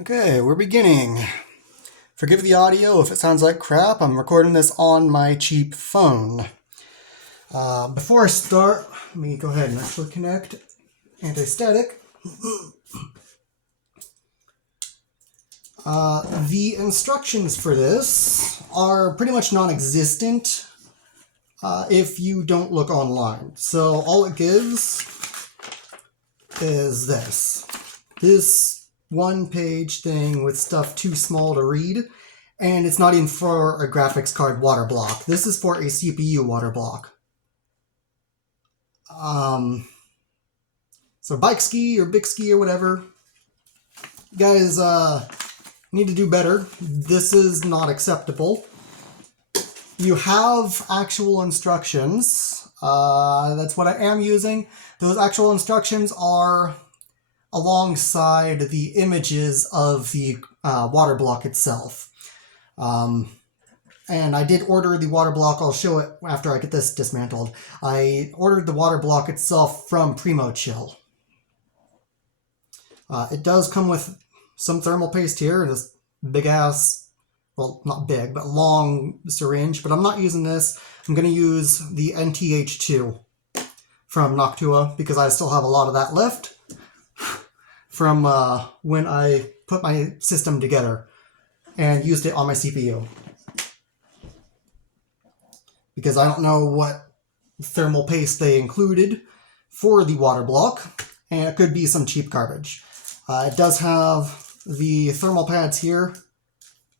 Okay, we're beginning. Forgive the audio if it sounds like crap. I'm recording this on my cheap phone. Before I start, let me go ahead and actually connect anti-static. The instructions for this are pretty much non-existent if you don't look online. So all it gives is this. This one-page thing with stuff too small to read, and it's not even for a graphics card water block. This is for a CPU water block. So Bykski or Bykski or whatever, you guys need to do better. This is not acceptable. You have actual instructions. That's what I am using. Those actual instructions are alongside the images of the water block itself. And I did order the water block. I'll show it after I get this dismantled. I ordered the water block itself from Primo Chill. It does come with some thermal paste here, this big ass, well, not big, but long syringe, but I'm not using this. I'm going to use the NTH2 from Noctua because I still have a lot of that left from when I put my system together and used it on my CPU. Because I don't know what thermal paste they included for the water block, and it could be some cheap garbage. It does have the thermal pads here.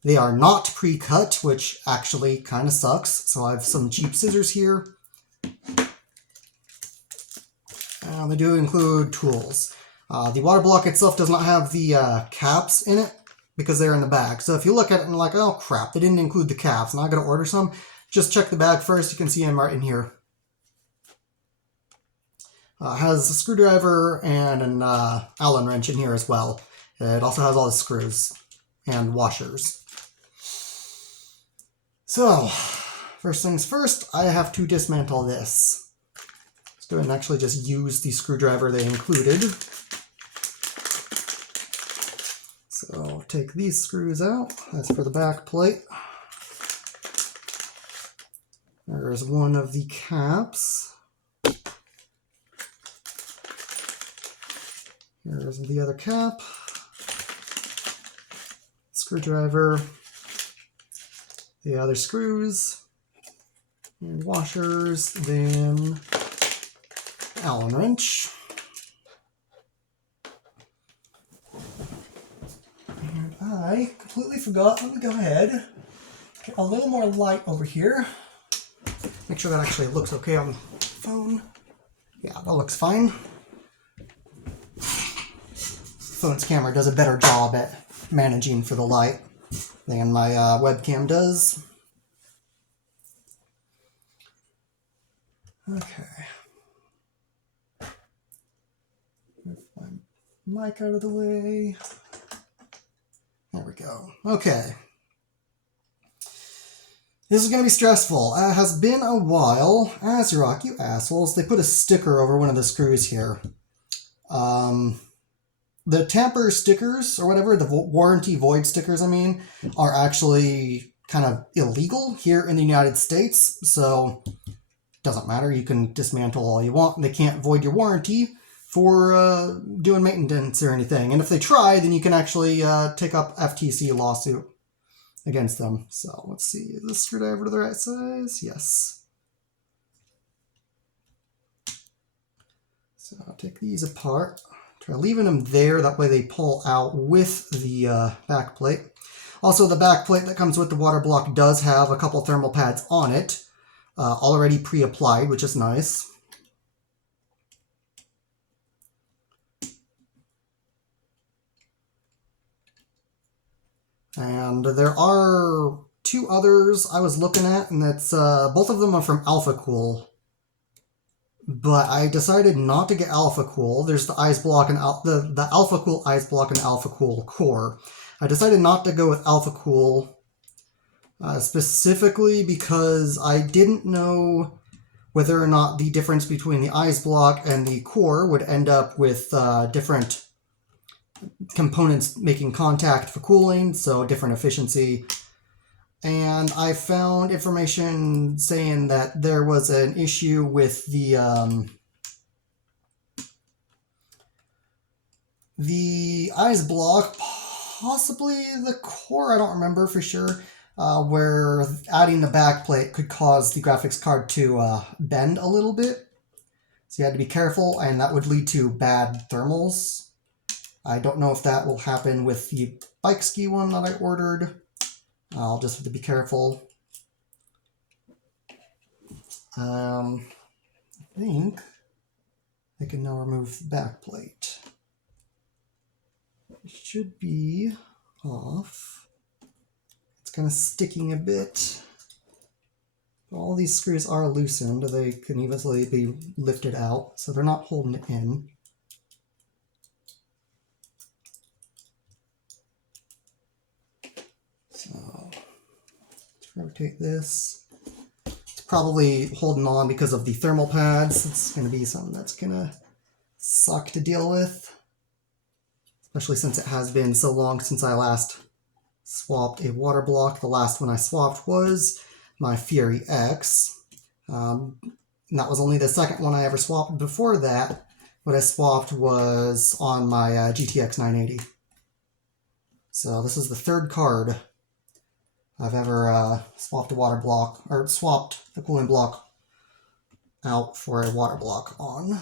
They are not pre-cut, which actually kind of sucks. So I have some cheap scissors here. And they do include tools. The water block itself does not have the caps in it because they're in the bag. So if you look at it and you're like, oh crap, they didn't include the caps, and I gotta order some, just check the bag first. You can see them right in here. Has a screwdriver and an Allen wrench in here as well. It also has all the screws and washers. So, first things first, I have to dismantle this. Let's go ahead and actually just use the screwdriver they included. So, take these screws out. That's for the back plate. There's one of the caps. Here's the other cap. Screwdriver. The other screws. And washers. Then Allen wrench. And I completely forgot. Let me go ahead. Get a little more light over here. Make sure that actually looks okay on the phone. Yeah, that looks fine. Phone's camera does a better job at managing for the light than my webcam does. Okay. Move my mic out of the way. There we go. Okay. This is going to be stressful. It has been a while. ASRock, you assholes. They put a sticker over one of the screws here. The tamper stickers, or whatever, the warranty void stickers, I mean, are actually kind of illegal here in the United States. So, it doesn't matter. You can dismantle all you want. They can't void your warranty for doing maintenance or anything. And if they try, then you can actually take up FTC lawsuit against them. So let's see, is this screwdriver to the right size? Yes. So I'll take these apart. Try leaving them there, that way they pull out with the back plate. Also, the back plate that comes with the water block does have a couple thermal pads on it, already pre-applied, which is nice. And there are two others I was looking at, and that's both of them are from AlphaCool. But I decided not to get AlphaCool. There's the ice block and the AlphaCool ice block and AlphaCool core. I decided not to go with AlphaCool specifically because I didn't know whether or not the difference between the ice block and the core would end up with different components making contact for cooling, so different efficiency. And I found information saying that there was an issue with the ASRock, possibly the core, I don't remember for sure, where adding the backplate could cause the graphics card to bend a little bit. So you had to be careful, and that would lead to bad thermals. I don't know if that will happen with the Bykski one that I ordered. I'll just have to be careful. I think I can now remove the backplate. It should be off. It's kind of sticking a bit. All these screws are loosened. They can easily be lifted out, so they're not holding it in. So let's rotate this. It's probably holding on because of the thermal pads. It's going to be something that's going to suck to deal with, especially since it has been so long since I last swapped a water block. The last one I swapped was my Fury X. And that was only the second one I ever swapped. Before that, what I swapped was on my GTX 980. So this is the third card I've ever swapped a water block, or swapped the cooling block out for a water block on.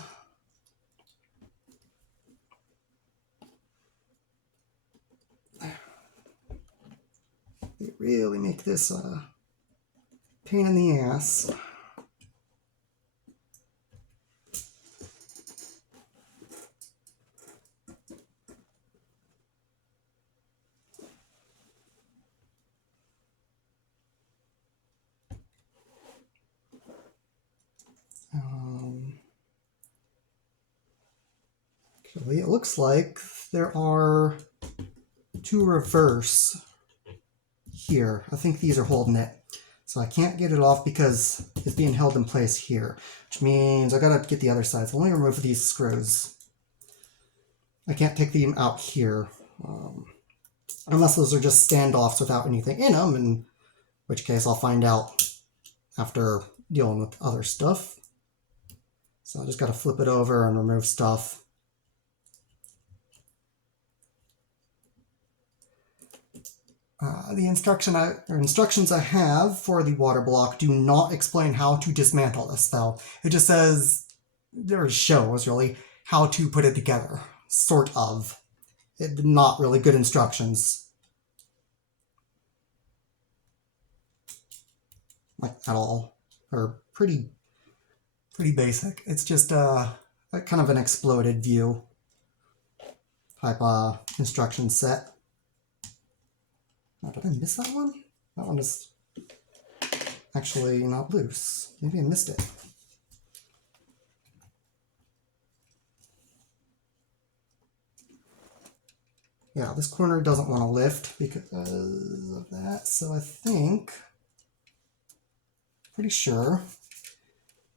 They really make this pain in the ass. Actually, it looks like there are two reverse here. I think these are holding it. So I can't get it off because it's being held in place here, which means I gotta get the other side. So let me remove these screws. I can't take them out here, unless those are just standoffs without anything in them, in which case I'll find out after dealing with other stuff. So I just gotta flip it over and remove stuff. The instructions I have for the water block do not explain how to dismantle this, though. It just says, or shows really, how to put it together, sort of. Not really good instructions. Like, at all. Or pretty basic. It's just kind of an exploded view type instruction set. Oh, did I miss that one? That one is actually not loose. Maybe I missed it. Yeah, this corner doesn't want to lift because of that. So I think, pretty sure,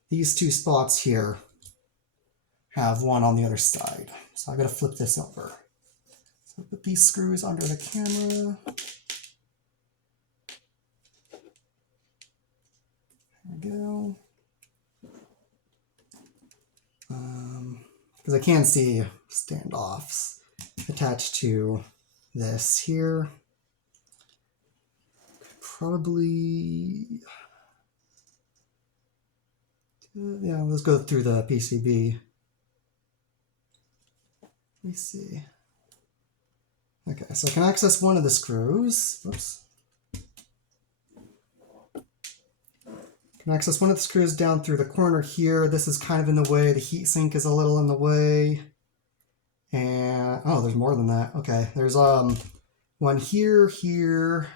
these two spots here have one on the other side. So I gotta flip this over. So put these screws under the camera. There we go. Because I can see standoffs attached to this here. Probably, yeah, let's go through the PCB. Let me see. Okay, so I can access one of the screws. Oops. Can access one of the screws down through the corner here. This is kind of in the way. The heatsink is a little in the way. And, oh, there's more than that. Okay, there's one here, here.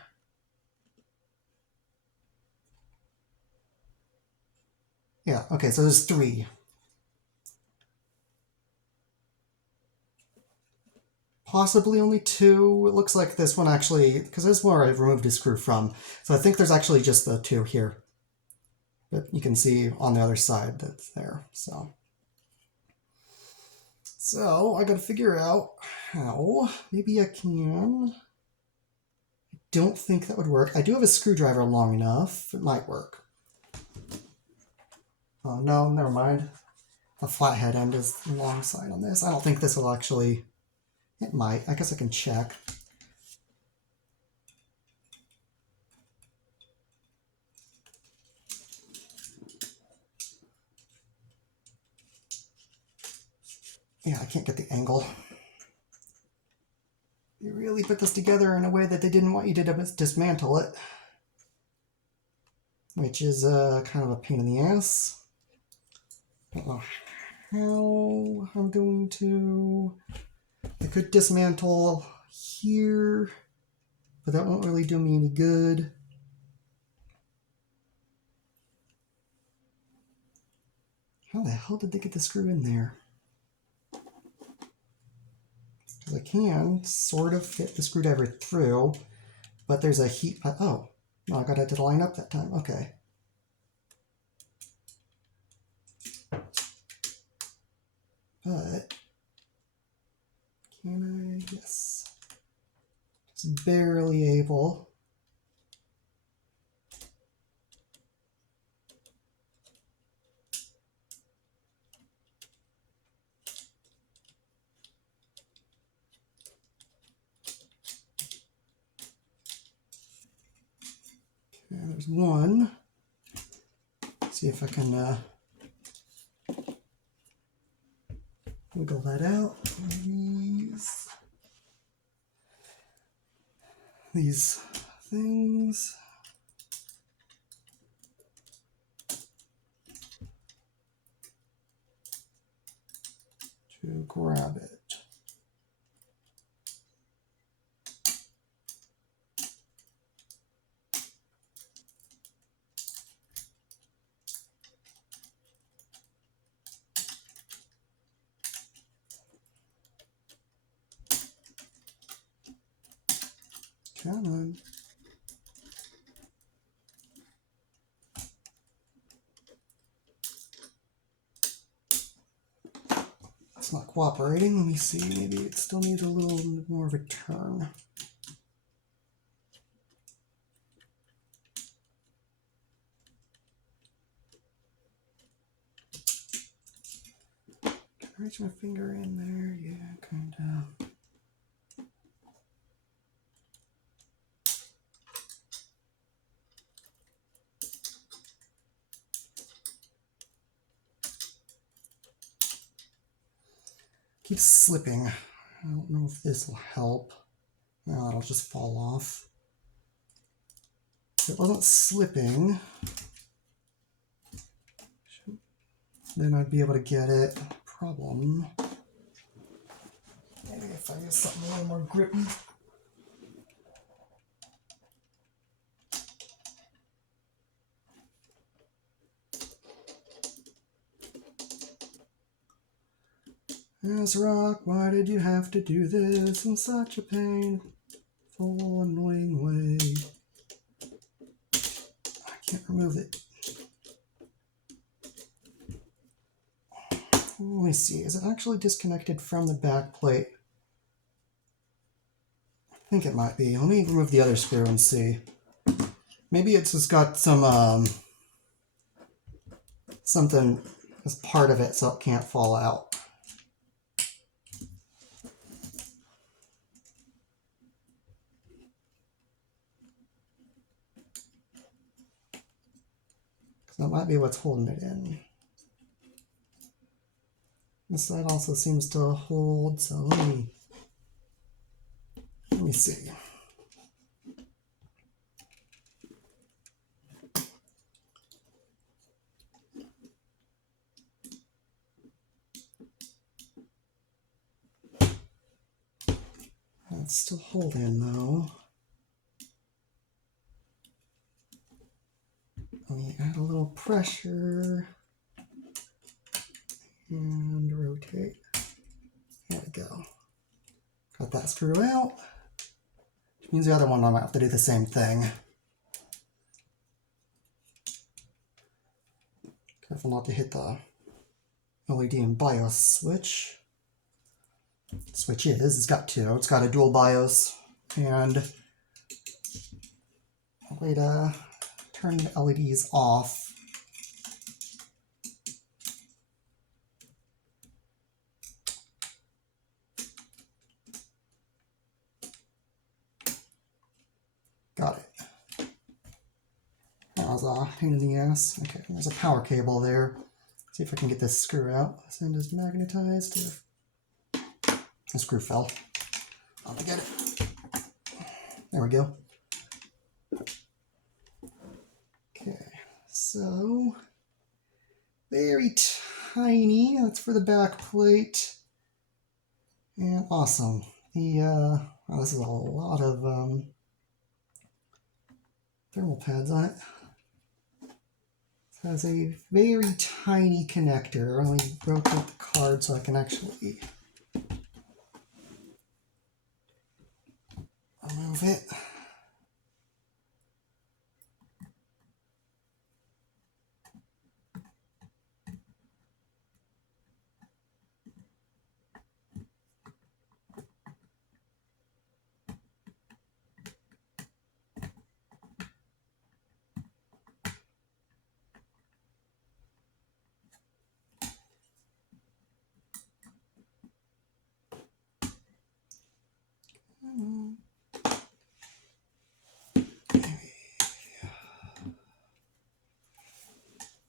Yeah, okay, so there's three. Possibly only two. It looks like this one actually, because this is where I've removed a screw from. So I think there's actually just the two here. But you can see on the other side that's there. So So I gotta figure out how. Maybe I can. I don't think that would work. I do have a screwdriver long enough. It might work. Oh no, never mind. The flathead end is the long side on this. I don't think this will actually... It might. I guess I can check. Yeah, I can't get the angle. You really put this together in a way that they didn't want you to dismantle it. Which is kind of a pain in the ass. I don't know how I'm going to... I could dismantle here, but that won't really do me any good. How the hell did they get the screw in there? Because I can sort of fit the screwdriver through, but there's a heat pipe. Oh, no, I got it to line up that time. Okay. But can I? Yes. Just barely able. Okay, there's one. Let's see if I can wiggle that out. These things. To grab it. Come on. It's not cooperating. Let me see. Maybe it still needs a little more of a turn. Can I reach my finger in there? Yeah, kind of. Keeps slipping. I don't know if this will help. No, it'll just fall off. If it wasn't slipping, then I'd be able to get it. Problem. Maybe if I use something a little more grippy. ASRock, why did you have to do this in such a painful, annoying way? I can't remove it. Let me see, is it actually disconnected from the back plate? I think it might be. Let me remove the other screw and see. Maybe it's just got some, something as part of it so it can't fall out. That might be what's holding it in. This side also seems to hold, so let me see. It's still holding though. Let me add a little pressure and rotate. There we go. Got that screw out. Which means the other one I might have to do the same thing. Careful not to hit the LED and BIOS switch. switch is. It's got two. It's got a dual BIOS and a way to turn the LEDs off. Got it. That was a pain in the ass. Okay, there's a power cable there. See if I can get this screw out. This end is magnetized. The screw fell. I'll have to get it. There we go. Okay, so very tiny. That's for the back plate. And awesome. The oh, this is a lot of thermal pads on it. It has a very tiny connector. I only rotate the card so I can actually remove it.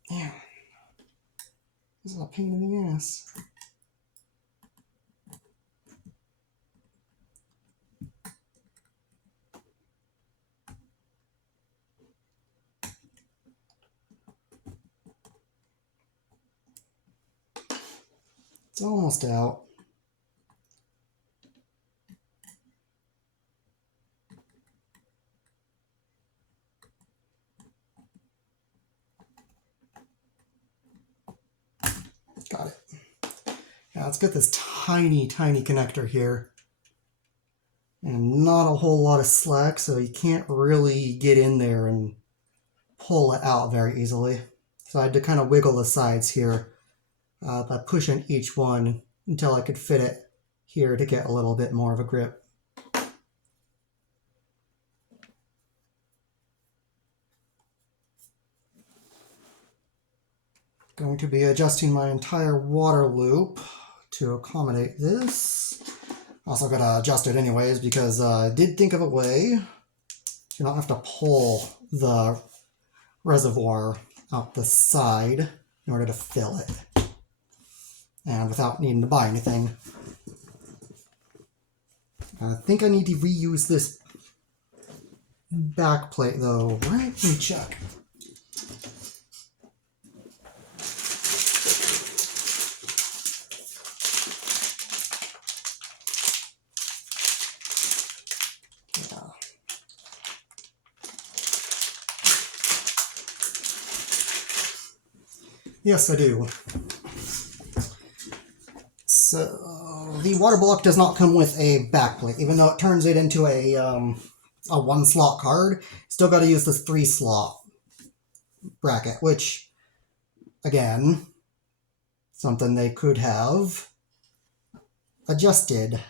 Yeah. This is a pain in the ass. It's almost out. Got it. Yeah, it's got this tiny, tiny connector here. And not a whole lot of slack, so you can't really get in there and pull it out very easily. So I had to kind of wiggle the sides here by pushing each one until I could fit it here to get a little bit more of a grip. Going to be adjusting my entire water loop to accommodate this. Also got to adjust it anyways because I did think of a way to not have to pull the reservoir out the side in order to fill it, and without needing to buy anything. I think I need to reuse this back plate though, right? Let me check. Yes, I do. So the water block does not come with a backplate, even though it turns it into a one slot card. Still got to use this 3-slot bracket, which again, something they could have adjusted.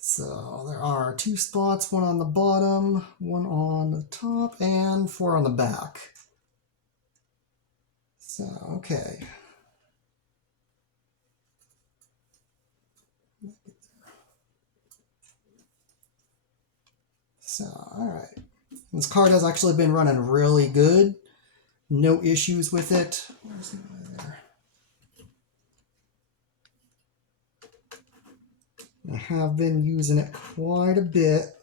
So there are 2 spots, one on the bottom, one on the top, and 4 on the back. So, okay. So, alright. This card has actually been running really good. No issues with it. Where's the guy there? I have been using it quite a bit.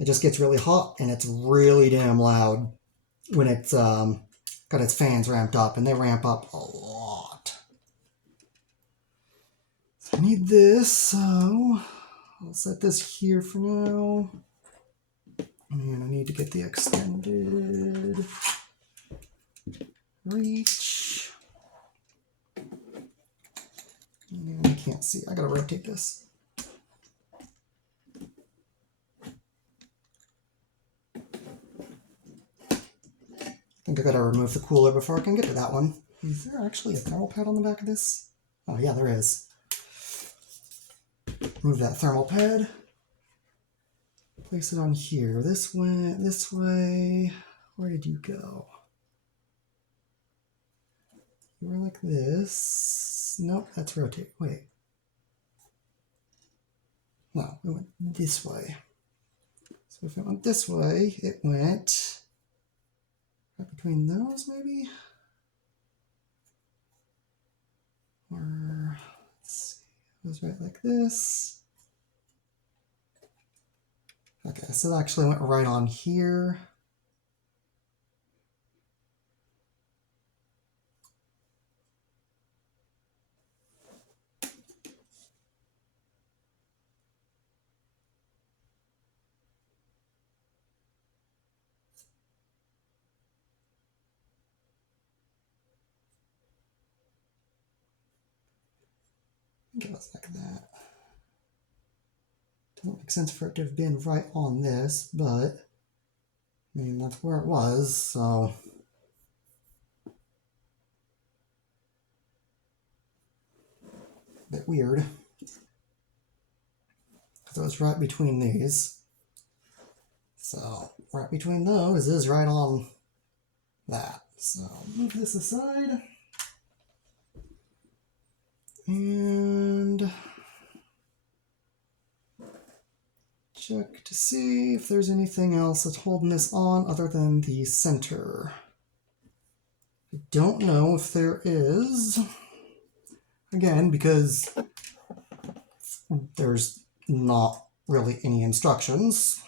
It just gets really hot and it's really damn loud when it's got its fans ramped up, and they ramp up a lot. So I need this, so I'll set this here for now. And I need to get the extended reach. And I can't see. I gotta rotate this. I think I gotta remove the cooler before I can get to that one. Is there actually a thermal pad on the back of this? Oh yeah, there is. Move that thermal pad. Place it on here. This went this way. Where did you go? You were like this. Nope, that's rotate. Wait. No, it went this way. So if it went this way, it went right between those, maybe? Or, let's see, it was right like this. Okay, so it actually went right on here. I think it was like that. Doesn't make sense for it to have been right on this, but I mean, that's where it was, so. A bit weird. Because it was right between these. So, right between those is right on that. So, move this aside. And check to see if there's anything else that's holding this on other than the center. I don't know if there is. Again, because there's not really any instructions.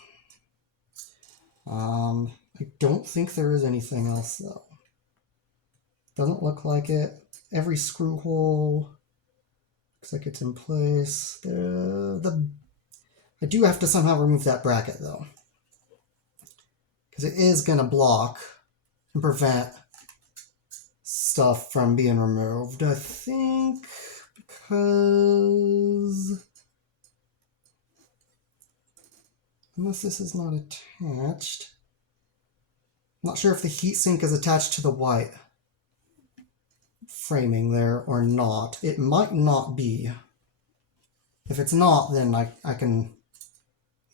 I don't think there is anything else though. Doesn't look like it. Every screw hole looks like it's in place. I do have to somehow remove that bracket though, because it is going to block and prevent stuff from being removed. I think because unless this is not attached, I'm not sure if the heatsink is attached to the white framing there or not. It might not be. If it's not, then I can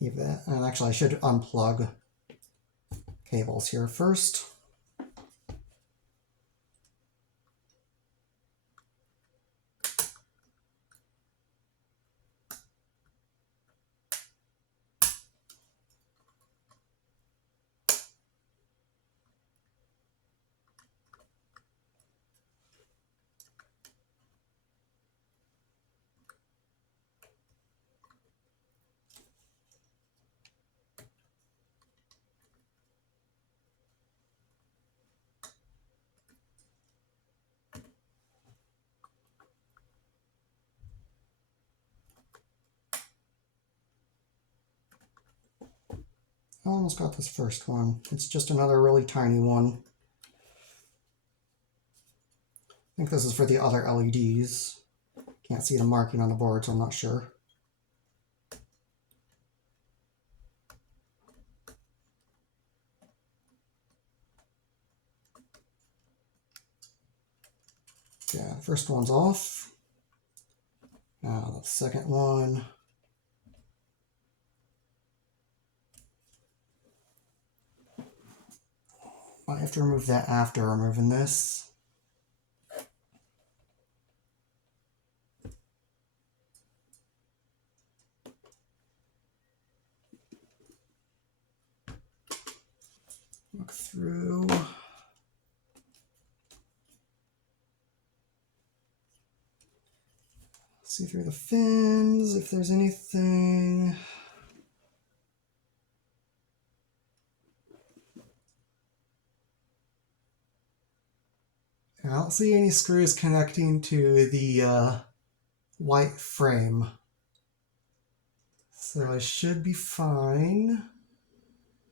leave that. And actually, I should unplug cables here first. I almost got this first one. It's just another really tiny one. I think this is for the other LEDs. Can't see the marking on the board, so I'm not sure. Yeah, first one's off. Now the second one. I have to remove that after removing this. Look through. See through the fins if there's anything. I don't see any screws connecting to the white frame. So I should be fine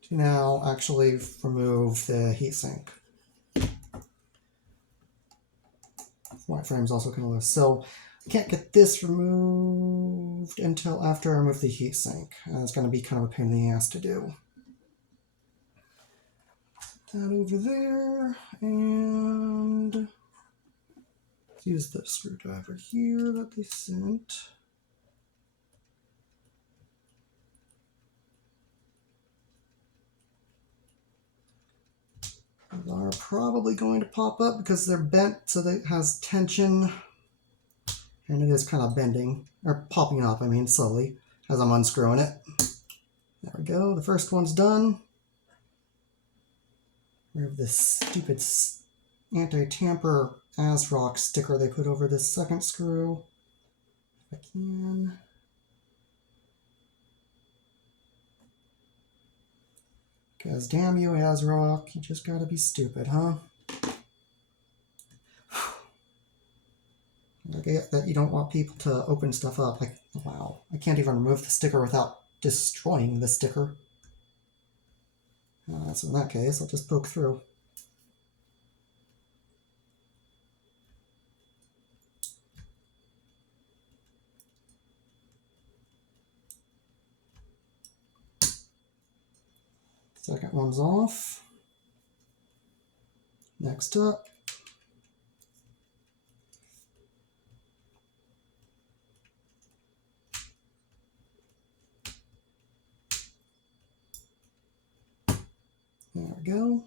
to now actually remove the heatsink. White frame's also kind of loose. So I can't get this removed until after I remove the heatsink. And it's going to be kind of a pain in the ass to do. That over there, and Let's use the screwdriver here that they sent. They are probably going to pop up because they're bent so that it has tension. And it is kind of bending, or popping up, I mean, slowly, as I'm unscrewing it. There we go, the first one's done. Remove this stupid anti-tamper ASRock sticker they put over this second screw, if I can. Because damn you, ASRock, you just gotta be stupid, huh? I get that you don't want people to open stuff up. Like, wow, I can't even remove the sticker without destroying the sticker. So in that case, I'll just poke through. Second one's off. Next up. There we go.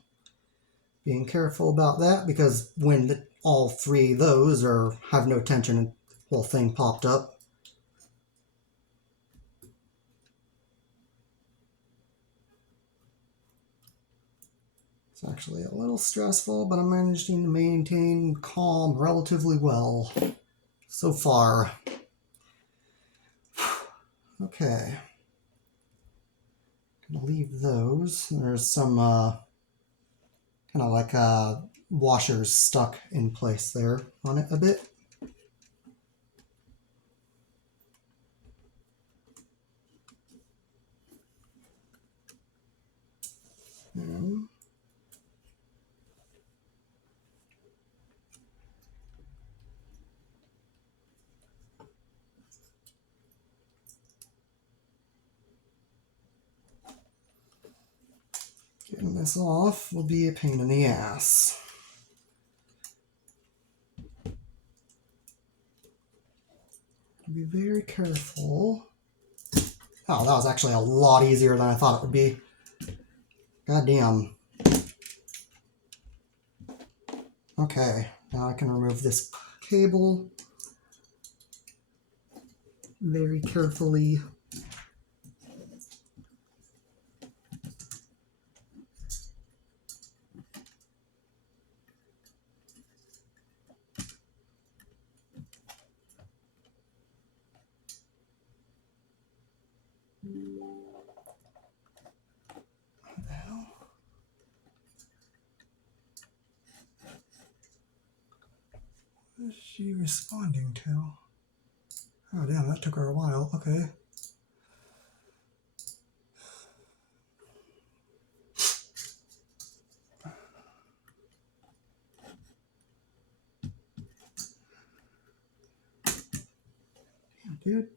Being careful about that because when all three of those have no tension and the whole thing popped up. It's actually a little stressful, but I'm managing to maintain calm relatively well so far. Okay. Gonna leave those. There's some kind of like washers stuck in place there on it a bit. And getting this off will be a pain in the ass. Be very careful. Oh, that was actually a lot easier than I thought it would be. God damn. Okay, now I can remove this cable very carefully. What is she responding to? Oh damn, that took her a while. Okay. Damn, dude.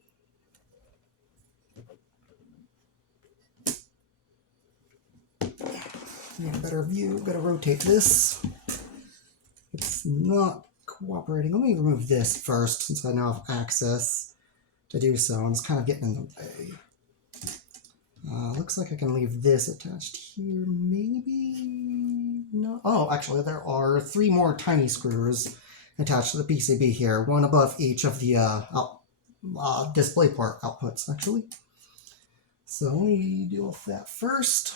Need a better view. Gotta rotate this. It's not cooperating. Let me remove this first since I now have access to do so, and it's kind of getting in the way. Looks like I can leave this attached here, maybe? No. Oh, actually, there are 3 more tiny screws attached to the PCB here, one above each of the display part outputs, actually. So let me deal with that first.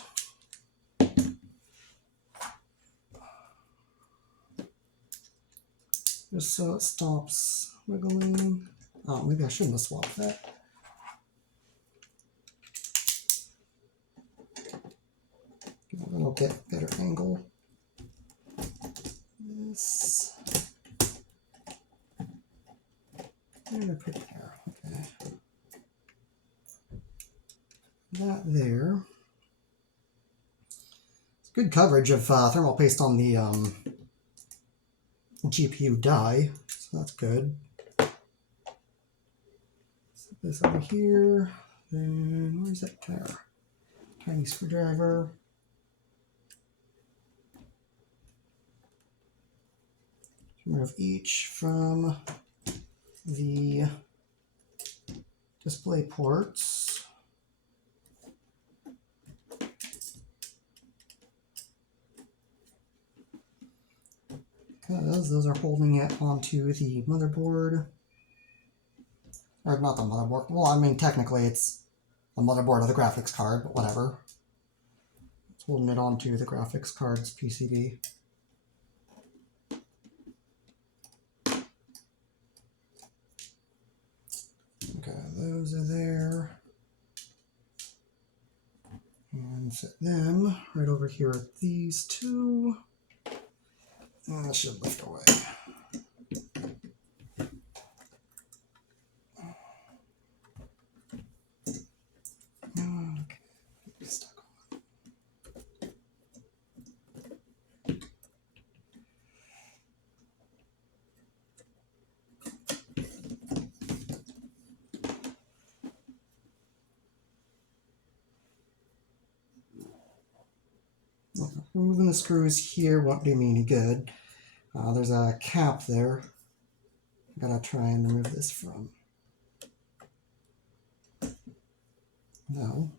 Just so it stops wiggling. Oh, maybe I shouldn't have swapped that. Get a little bit better angle. This. Where did I put there? Okay. That there. It's good coverage of thermal paste on the GPU die, so that's good. Set this over here. Then where's that there? Tiny screwdriver. Remove each from the display ports. Because those are holding it onto the motherboard. Or not the motherboard. Well, I mean, technically it's the motherboard of the graphics card, but whatever. It's holding it onto the graphics card's PCB. Okay, those are there. And set them right over here at these two. And that should lift away. Okay, stuck on. Removing the screws here won't do me any good. There's a cap there. I gotta try and remove this from. No.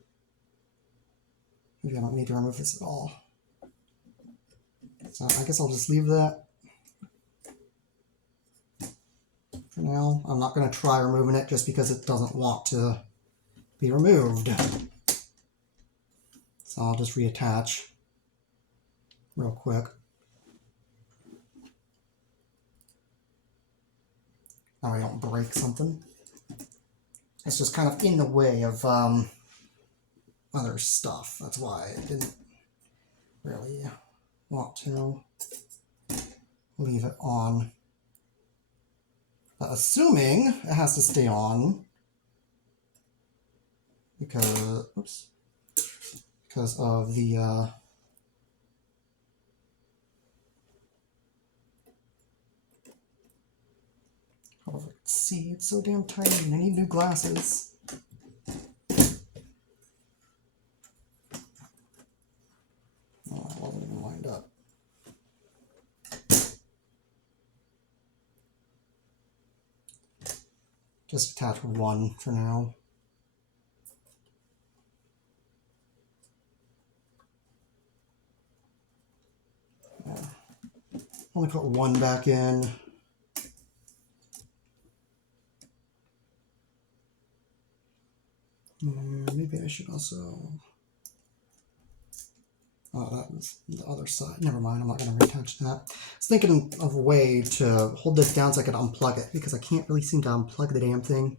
Maybe I don't need to remove this at all. So I guess I'll just leave that for now. I'm not going to try removing it just because it doesn't want to be removed. So I'll just reattach real quick. Now I don't break something. It's just kind of in the way of other stuff. That's why I didn't really want to leave it on. But assuming it has to stay on because, oops, because of the however, see, it's so damn tiny and I need new glasses. Oh, I wasn't even lined up. Just attach one for now. Yeah. Only put one back in. Maybe I should also. Oh, that was the other side. Never mind, I'm not going to retouch that. I was thinking of a way to hold this down so I could unplug it, because I can't really seem to unplug the damn thing.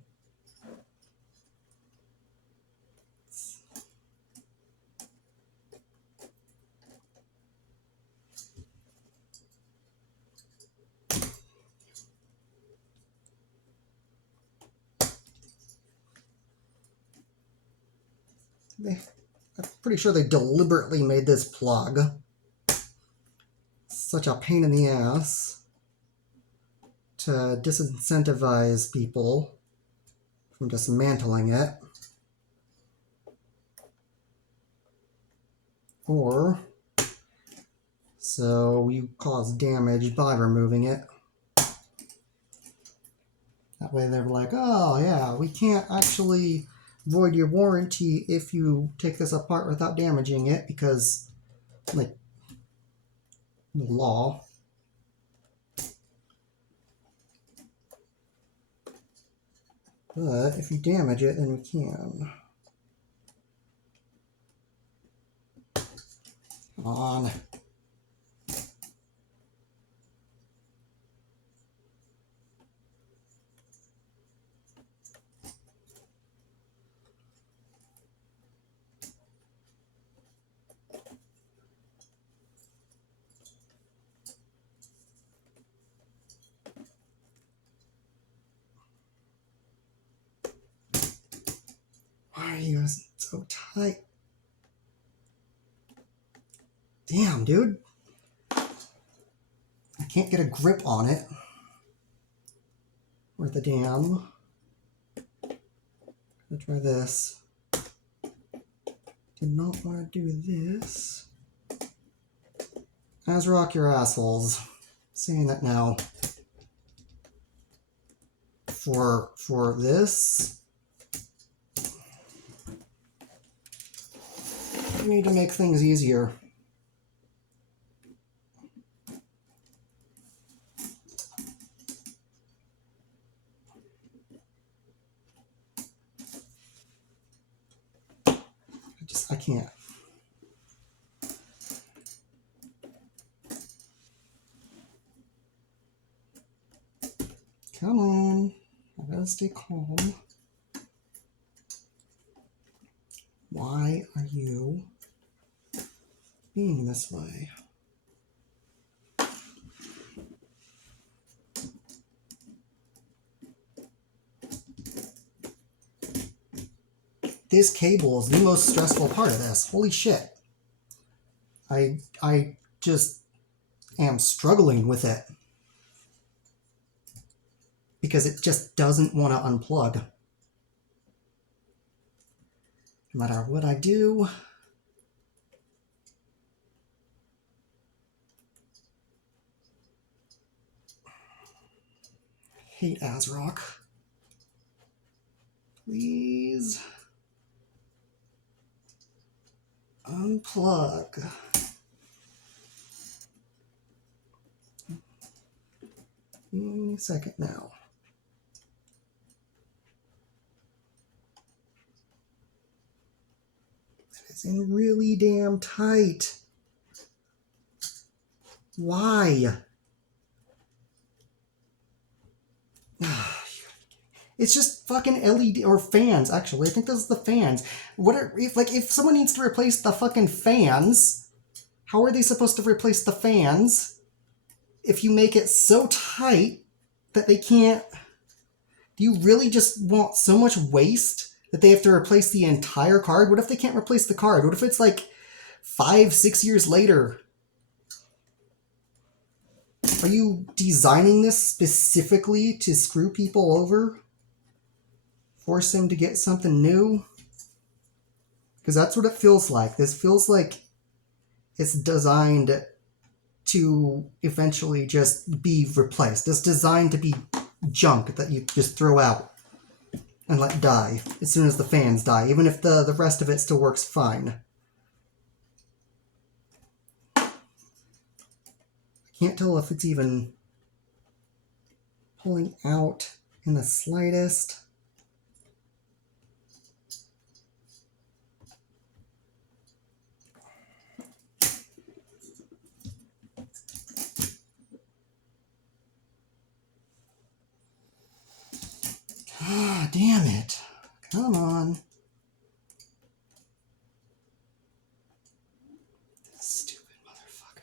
I'm pretty sure they deliberately made this plug such a pain in the ass to disincentivize people from dismantling it, or so you cause damage by removing it. That way they're like, oh yeah, we can't actually void your warranty if you take this apart without damaging it, because like the law. But if you damage it, then we can. Come on. Why are you so tight? Damn, dude. I can't get a grip on it. Or the damn. Let's try this. Did not want to do this. ASRock, your assholes. Saying that now. for this, we need to make things easier. I can't. Come on. I gotta stay calm. Why are you being this way? This cable is the most stressful part of this. Holy shit. I just am struggling with it. Because it just doesn't want to unplug. No matter what I do. I hate ASRock. Please. Unplug. Any second now. That is in really damn tight. Why? It's just fucking LED or fans. Actually, I think this is the fans. What are, if someone needs to replace the fucking fans, how are they supposed to replace the fans if you make it so tight that they can't? Do you really just want so much waste that they have to replace the entire card? What if they can't replace the card? What if it's like 5-6 years later? Are you designing this specifically to screw people over? Force them to get something new? Because that's what it feels like. This feels like it's designed to eventually just be replaced. It's designed to be junk that you just throw out and let die as soon as the fans die, even if the rest of it still works fine. I can't tell if it's even pulling out in the slightest. Ah, damn it. Come on. Stupid motherfucker.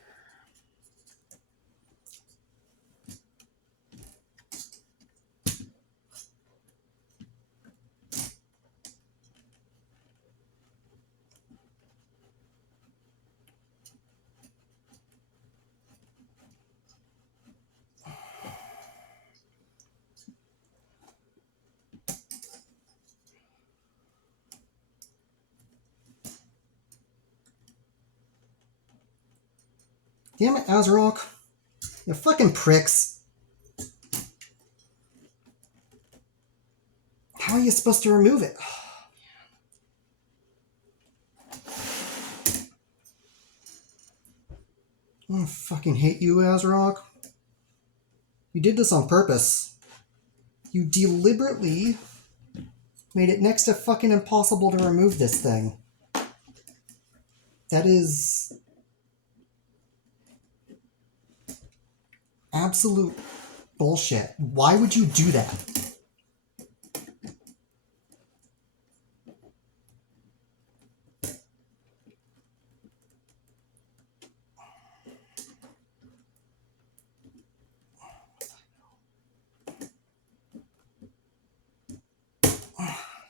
Damn it, ASRock. You fucking pricks. How are you supposed to remove it? I fucking hate you, ASRock. You did this on purpose. You deliberately made it next to fucking impossible to remove this thing. That is absolute bullshit. Why would you do that?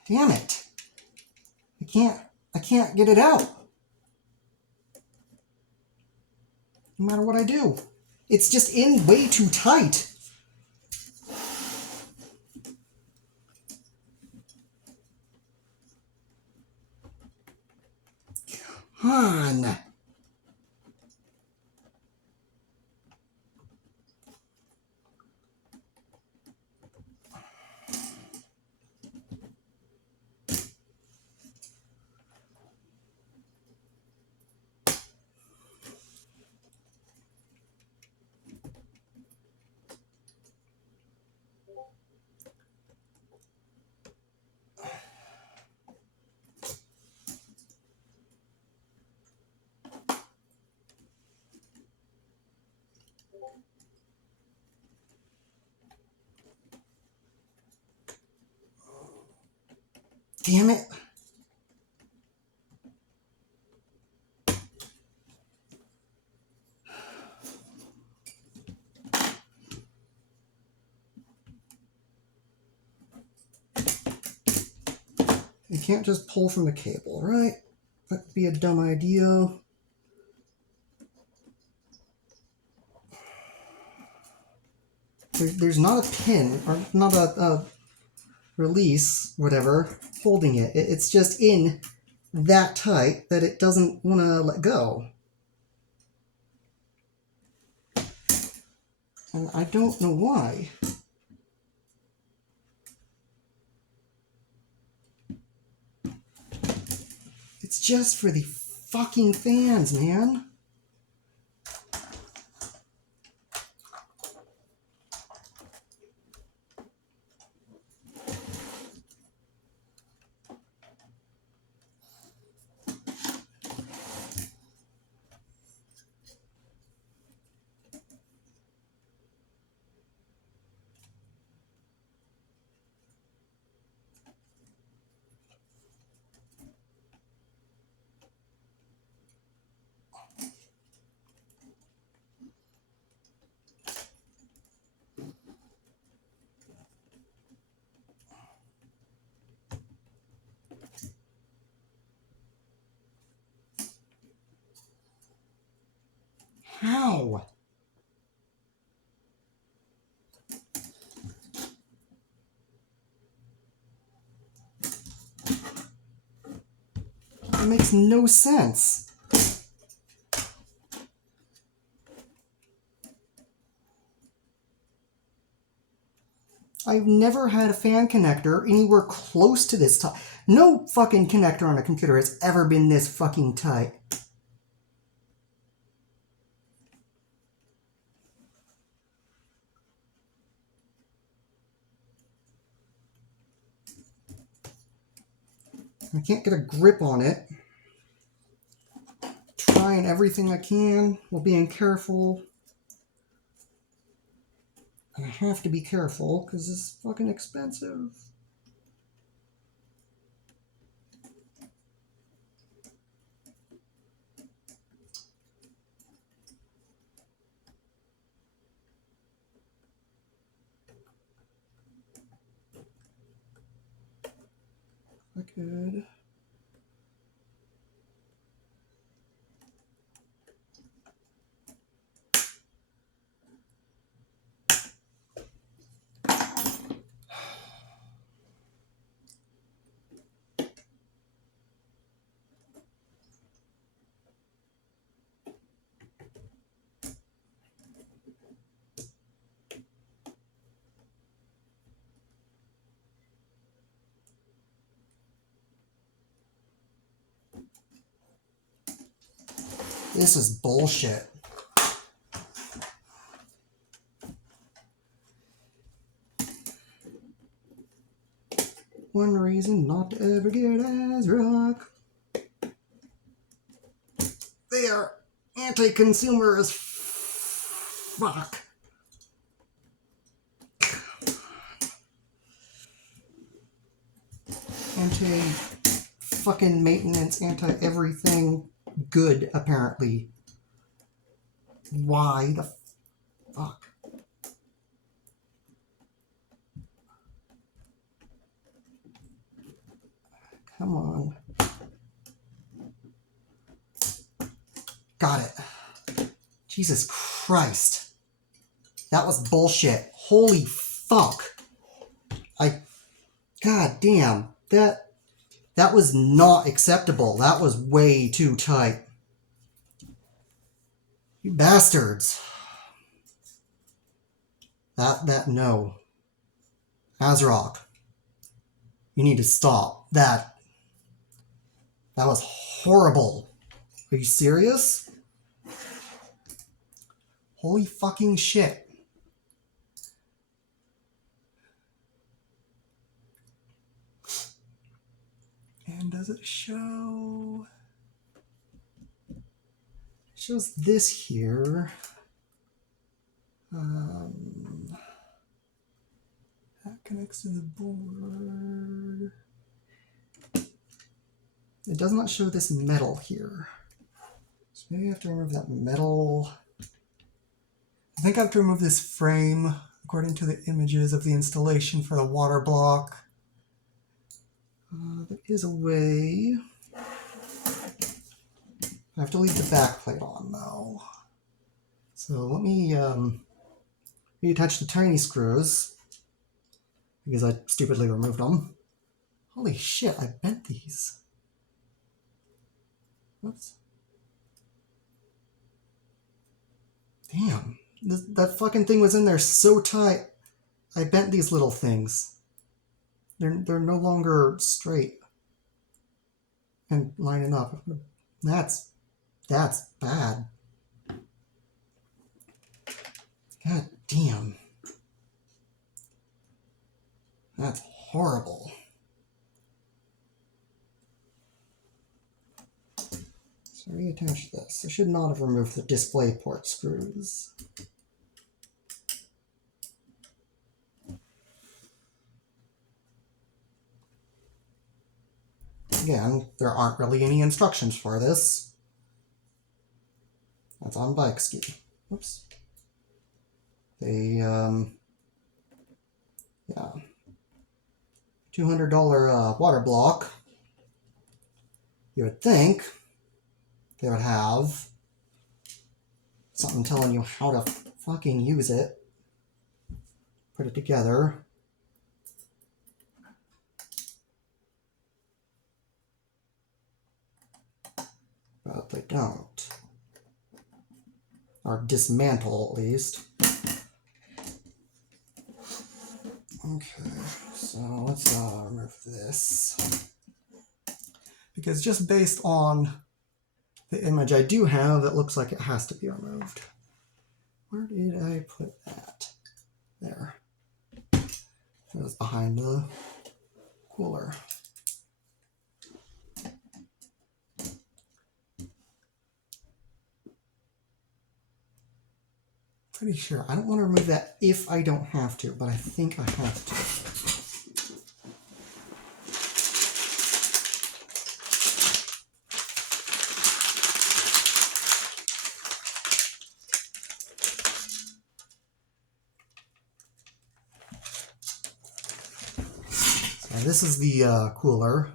Damn it. I can't get it out. No matter what I do. It's just in way too tight. Come on. Damn it. You can't just pull from the cable, right? That'd be a dumb idea. There's not a pin, or not a release, whatever, holding it. It's just in that tight that it doesn't want to let go. And I don't know why. It's just for the fucking fans, man. How? It makes no sense. I've never had a fan connector anywhere close to this tight. No fucking connector on a computer has ever been this fucking tight. I can't get a grip on it. Trying everything I can while being careful. I have to be careful because it's fucking expensive. I could. This is bullshit. One reason not to ever get ASRock. They are anti-consumer as fuck. Anti-fucking maintenance, anti-everything good, apparently. Why the fuck? Come on. Got it. Jesus Christ. That was bullshit. Holy fuck. God damn. That was not acceptable. That was way too tight. You bastards. No. ASRock. You need to stop. That was horrible. Are you serious? Holy fucking shit. And does it show? It shows this here. That connects to the board. it does not show this metal here. So maybe I have to remove that metal. I think I have to remove this frame according to the images of the installation for the water block. There is a way. I have to leave the back plate on though. So let me reattach the tiny screws because I stupidly removed them. Holy shit, I bent these. Whoops. Damn, that fucking thing was in there so tight. I bent these little things. They're no longer straight and lining up. That's bad. God damn. That's horrible. So reattach this. I should not have removed the display port screws. Again, there aren't really any instructions for this. That's on Bykski. Whoops. They, yeah. $200 water block. You would think they would have something telling you how to fucking use it. Put it together. But they don't. Or dismantle, at least. Okay, so let's remove this. Because just based on the image I do have, it looks like it has to be removed. Where did I put that? There. It was behind the cooler. Pretty sure. I don't want to remove that if I don't have to, but I think I have to. So this is the cooler.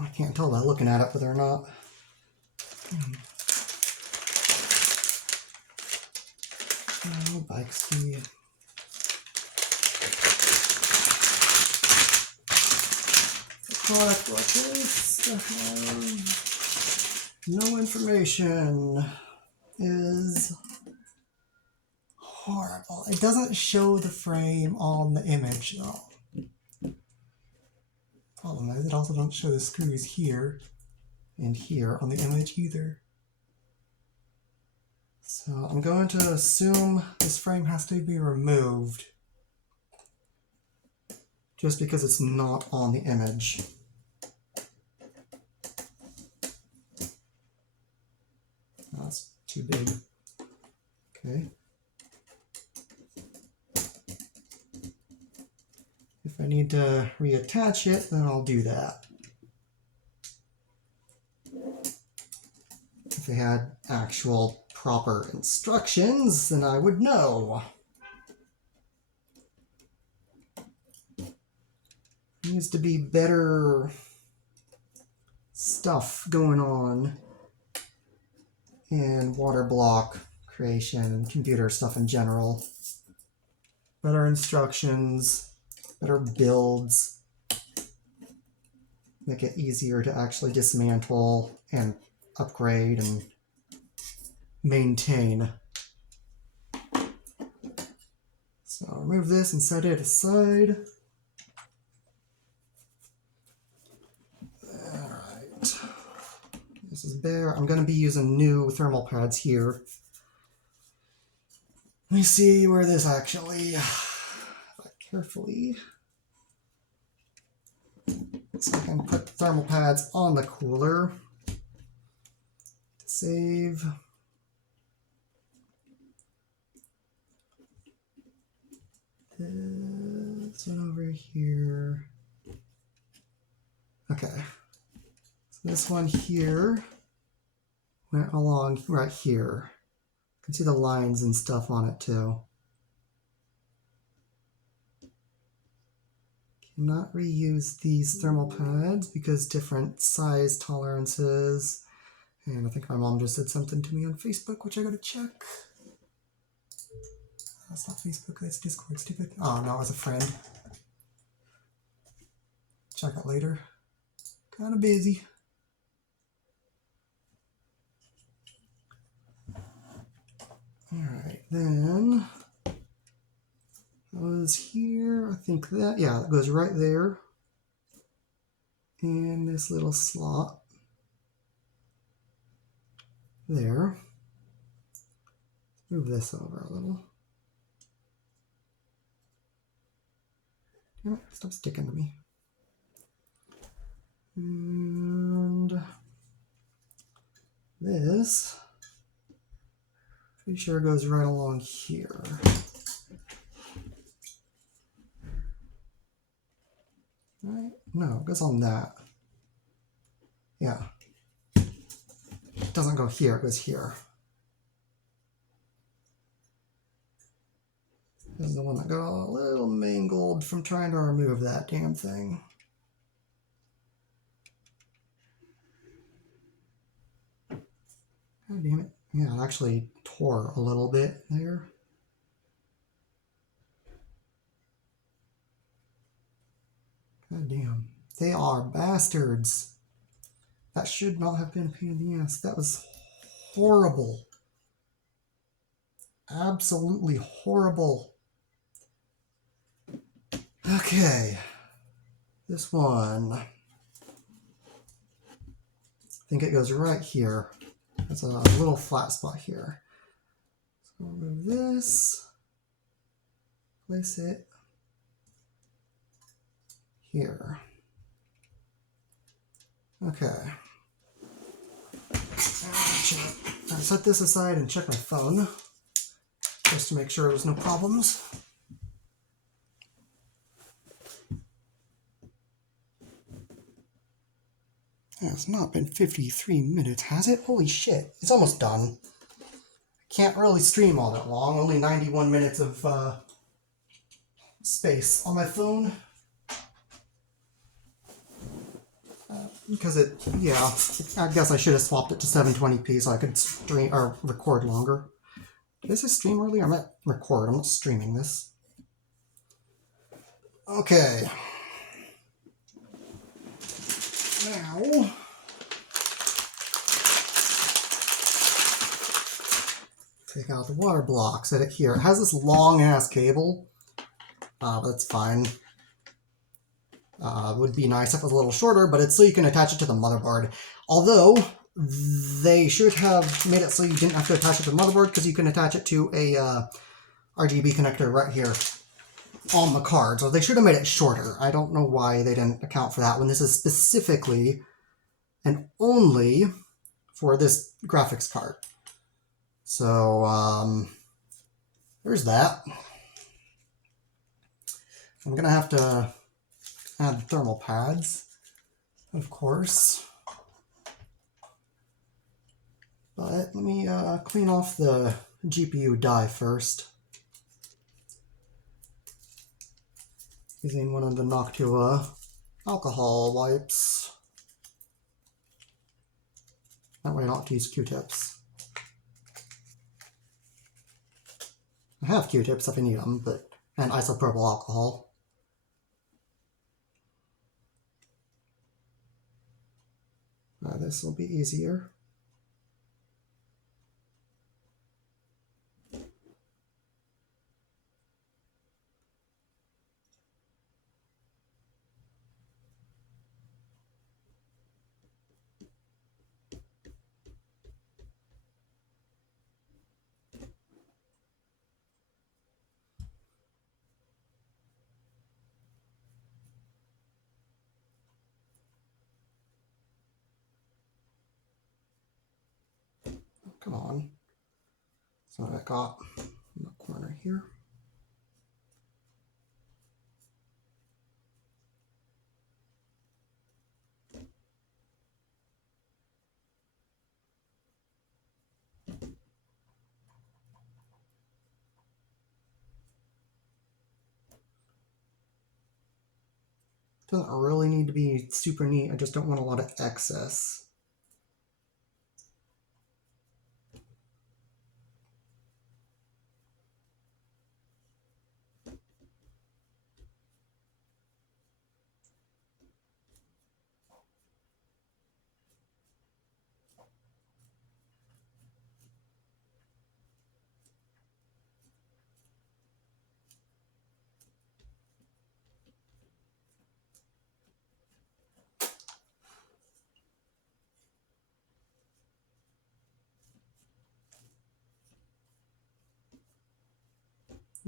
I can't tell by looking at it whether or not. Oh, Bykski. Product records that have no information is horrible. It doesn't show the frame on the image though. Problem is, it also doesn't show the screws here and here on the image either. So I'm going to assume this frame has to be removed just because it's not on the image. That's too big. Okay. If I need to reattach it, then I'll do that. If they had actual proper instructions, then I would know. Needs to be better stuff going on in water block creation and computer stuff in general. Better instructions, better builds, make it easier to actually dismantle and upgrade and maintain. So I'll remove this and set it aside. Alright. This is bare. I'm going to be using new thermal pads here. Let me see where this actually, carefully. So I can put thermal pads on the cooler. Save. This one over here. Okay. So this one here went along right here. You can see the lines and stuff on it too. Cannot reuse these thermal pads because different size tolerances. And I think my mom just said something to me on Facebook, which I gotta check. That's not Facebook, that's Discord, stupid. Oh no, it was a friend. Check it later. Kinda busy. Alright, then goes here. I think that, yeah, that goes right there. And this little slot there. Move this over a little. Damn it, stop sticking to me. And this, pretty sure goes right along here. Right? No, it goes on that. Yeah. It doesn't go here, it goes here. This is the one that got a little mangled from trying to remove that damn thing. God damn it. Yeah, it actually tore a little bit there. God damn. They are bastards. That should not have been a pain in the ass. That was horrible. Absolutely horrible. Okay. This one. I think it goes right here. There's a little flat spot here. So I'll move this. Place it here. Okay. I'll set this aside and check my phone just to make sure there's no problems. It's not been 53 minutes, has it? Holy shit, it's almost done. I can't really stream all that long, only 91 minutes of space on my phone. Because it, yeah, I guess I should have swapped it to 720p so I could stream or record longer. Did I say stream earlier? I meant record, I'm not streaming this. Okay. Now, take out the water block, set it here. It has this long ass cable, but that's fine. It would be nice if it was a little shorter, but it's so you can attach it to the motherboard. Although, they should have made it so you didn't have to attach it to the motherboard because you can attach it to a RGB connector right here on the card. So they should have made it shorter. I don't know why they didn't account for that when this is specifically and only for this graphics card. So, there's that. I'm going to have to add thermal pads, of course. But let me clean off the GPU die first. Using one of the Noctua alcohol wipes. That way I don't have to use Q-tips. I have Q-tips if I need them, but and isopropyl alcohol. This will be easier. Come on. That's what I got in the corner here. Doesn't really need to be super neat. I just don't want a lot of excess.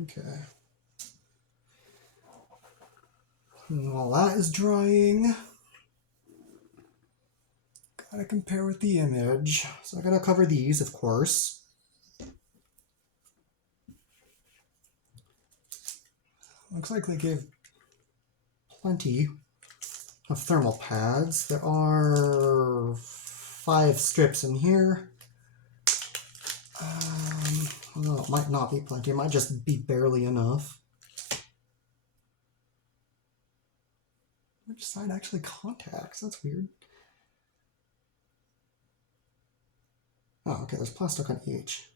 Okay. And while that is drying, gotta compare with the image. So I gotta cover these, of course. Looks like they gave plenty of thermal pads. There are 5 strips in here. Although it might not be plenty, it might just be barely enough. Which side actually contacts? That's weird. Oh, okay, there's plastic on each.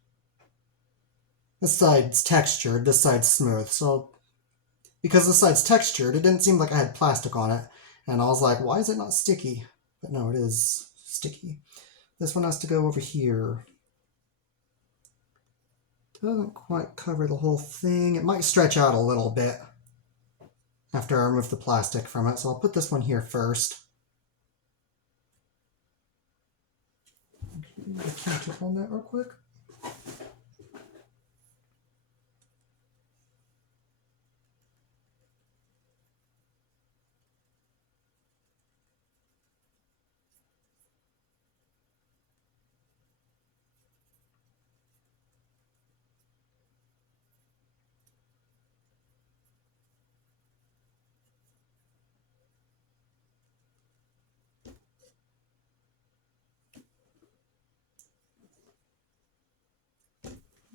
This side's textured, this side's smooth, so because this side's textured, it didn't seem like I had plastic on it, and I was like, why is it not sticky? But no, it is sticky. This one has to go over here. Doesn't quite cover the whole thing. It might stretch out a little bit after I remove the plastic from it, so I'll put this one here first. Catch up on that real quick.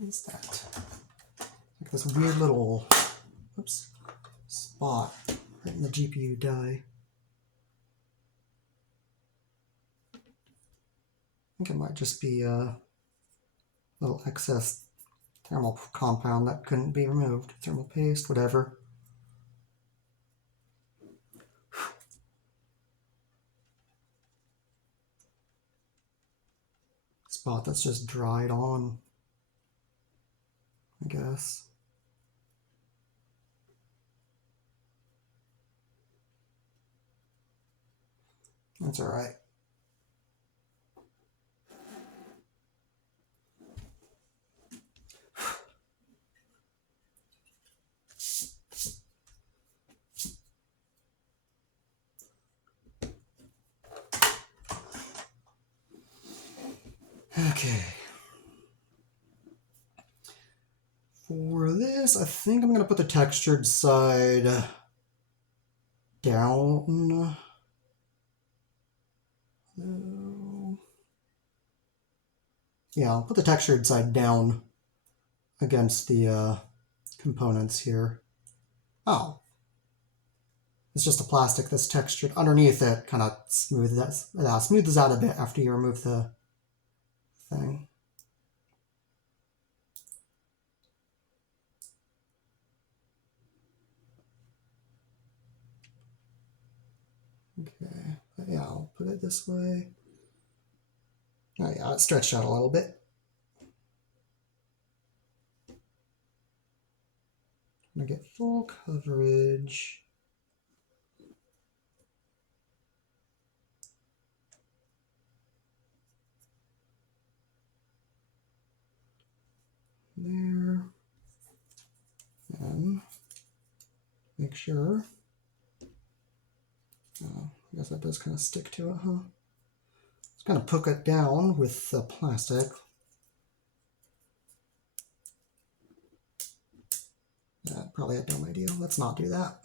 What's that? Like this weird little, oops, spot right in the GPU die. I think it might just be a little excess thermal compound that couldn't be removed. Thermal paste, whatever. Spot that's just dried on, I guess. That's all right. Okay. For this, I think I'm going to put the textured side down. Yeah, I'll put the textured side down against the components here. Oh. It's just a plastic that's textured. Underneath it kind of smooths out a bit after you remove the thing. Okay, but yeah, I'll put it this way. Oh yeah, it stretched out a little bit. I'm gonna get full coverage. There. And make sure. Oh, I guess that does kind of stick to it, huh? Just kind of poke it down with the plastic. Probably a dumb idea. Let's not do that.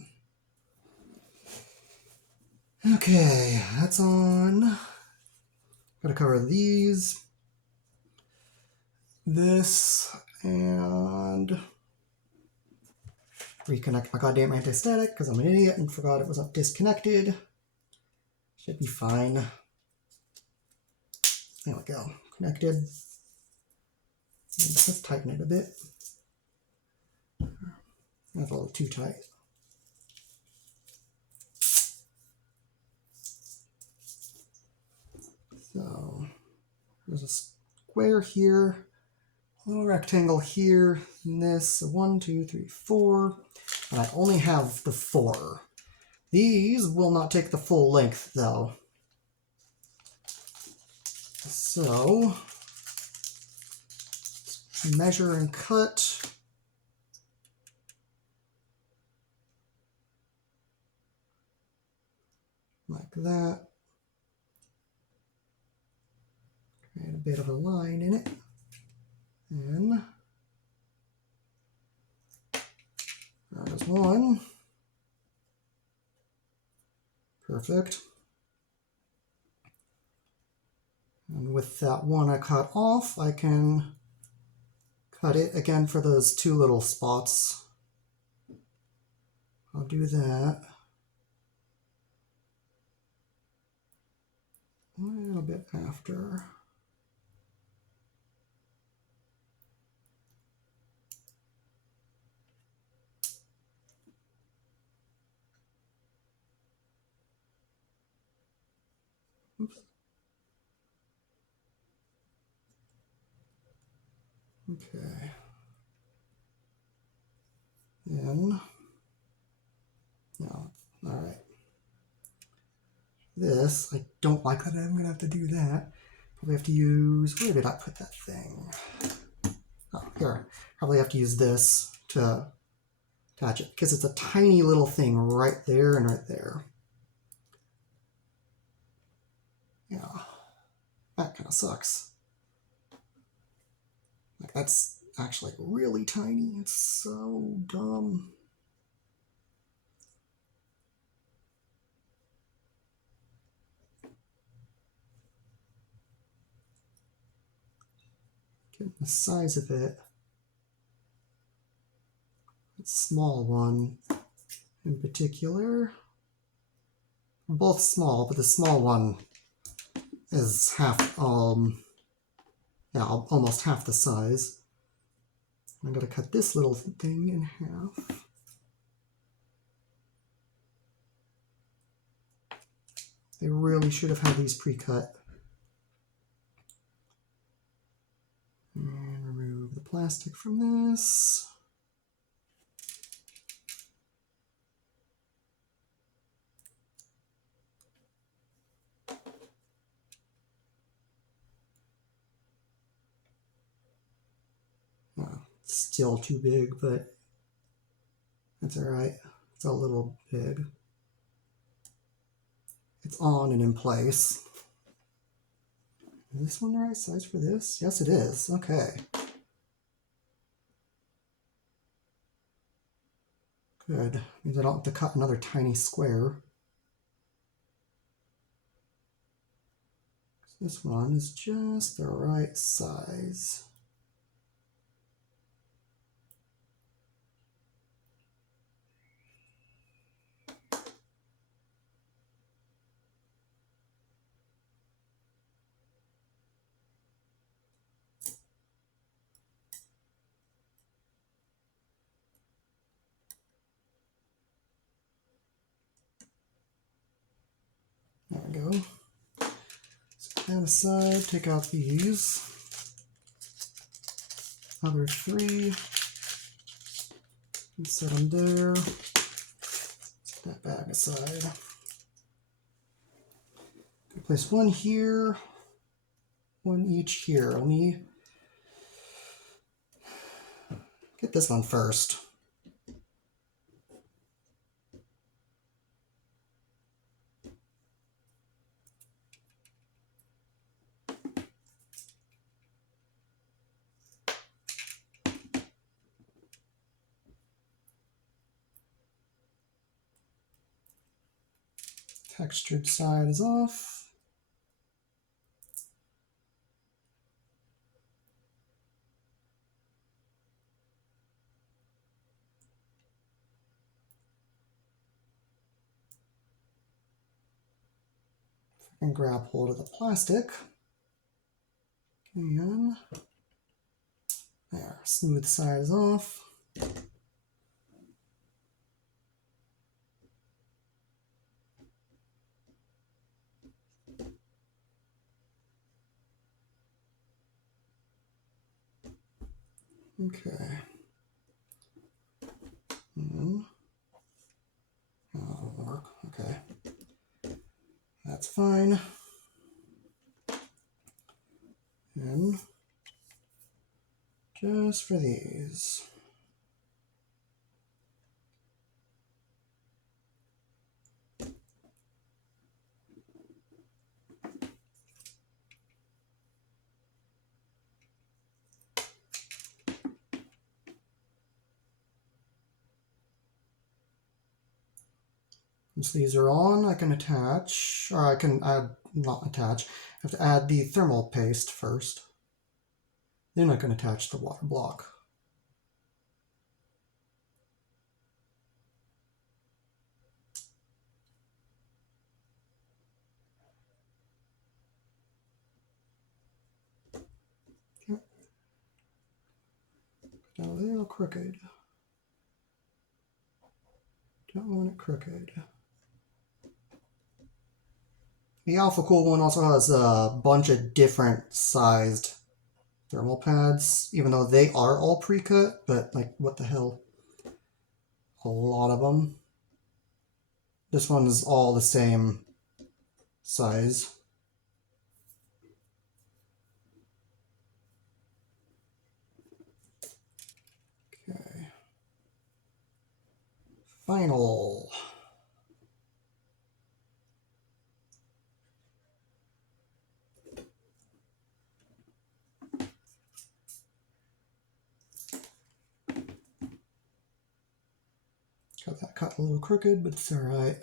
Okay, that's on. Gotta cover these, this, and reconnect my goddamn anti-static because I'm an idiot and forgot it was up disconnected. Should be fine. There we go. Connected. Let's tighten it a bit. That's a little too tight. So there's a square here, a little rectangle here, and this 1, 2, 3, 4. And I only have the 4. These will not take the full length though. So measure and cut. Like that. Create a bit of a line in it. And there's one. Perfect. And with that one I cut off, I can cut it again for those 2 little spots. I'll do that. A little bit after. Oops. Okay. Then, no, all right. This, I don't like that I'm going to have to do that. Probably have to use, where did I put that thing? Oh, here. Probably have to use this to attach it because it's a tiny little thing right there and right there. Yeah, that kind of sucks. Like that's actually really tiny. It's so dumb. Getting the size of it. It's a small one in particular. Both small, but the small one is half, yeah, almost half the size. I'm going to cut this little thing in half. They really should have had these pre-cut. And remove the plastic from this. Still too big, but that's all right. It's a little big. It's on and in place. Is this one the right size for this? Yes, it is. Okay. Good. Means I don't have to cut another tiny square. This one is just the right size. There we go. Set that aside, take out these other 3, and set them there. Set that bag aside. Place one here, one each here. Let me get this one first. Textured side is off. If I can grab hold of the plastic. And there, smooth side is off. Okay. And that'll work. Okay. That's fine. And just for these. Once these are on, I can attach, or I can add, not attach, I have to add the thermal paste first. Then I can attach the water block. Okay. Now a little crooked. Don't want it crooked. The Alpha Cool one also has a bunch of different sized thermal pads, even though they are all pre-cut, but like, what the hell? A lot of them. This one's all the same size. Okay. Final. Got that cut a little crooked, but it's all right.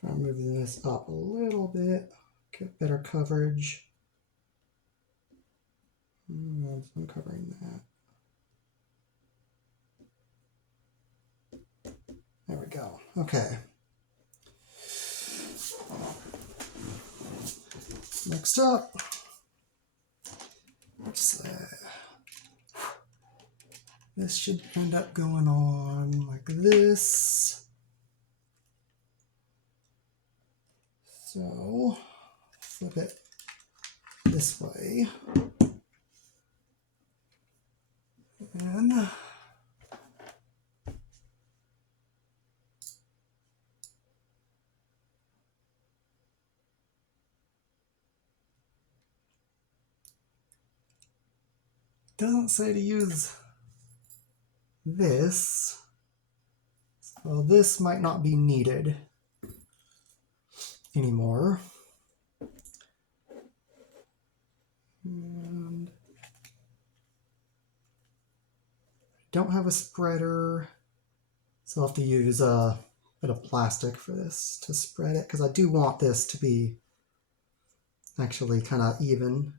Try to move this up a little bit, get better coverage. I'm covering that. There we go. Okay. Next up, this should end up going on like this. So flip it this way. And doesn't say to use this, so this might not be needed anymore. And don't have a spreader, so I'll have to use a bit of plastic for this to spread it, because I do want this to be actually kind of even,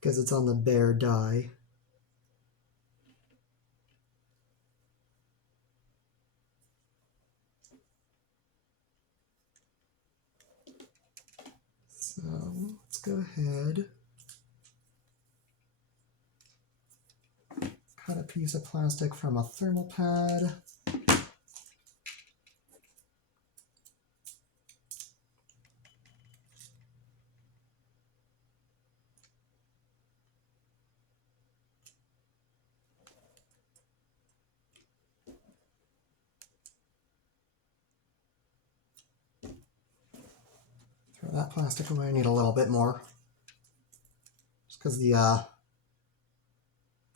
because it's on the bare die. So let's go ahead, cut a piece of plastic from a thermal pad. Throw that plastic away. I need a little bit more. Just because the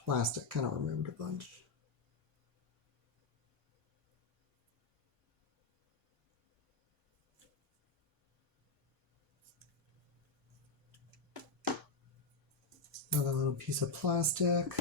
plastic kind of removed a bunch. Another little piece of plastic.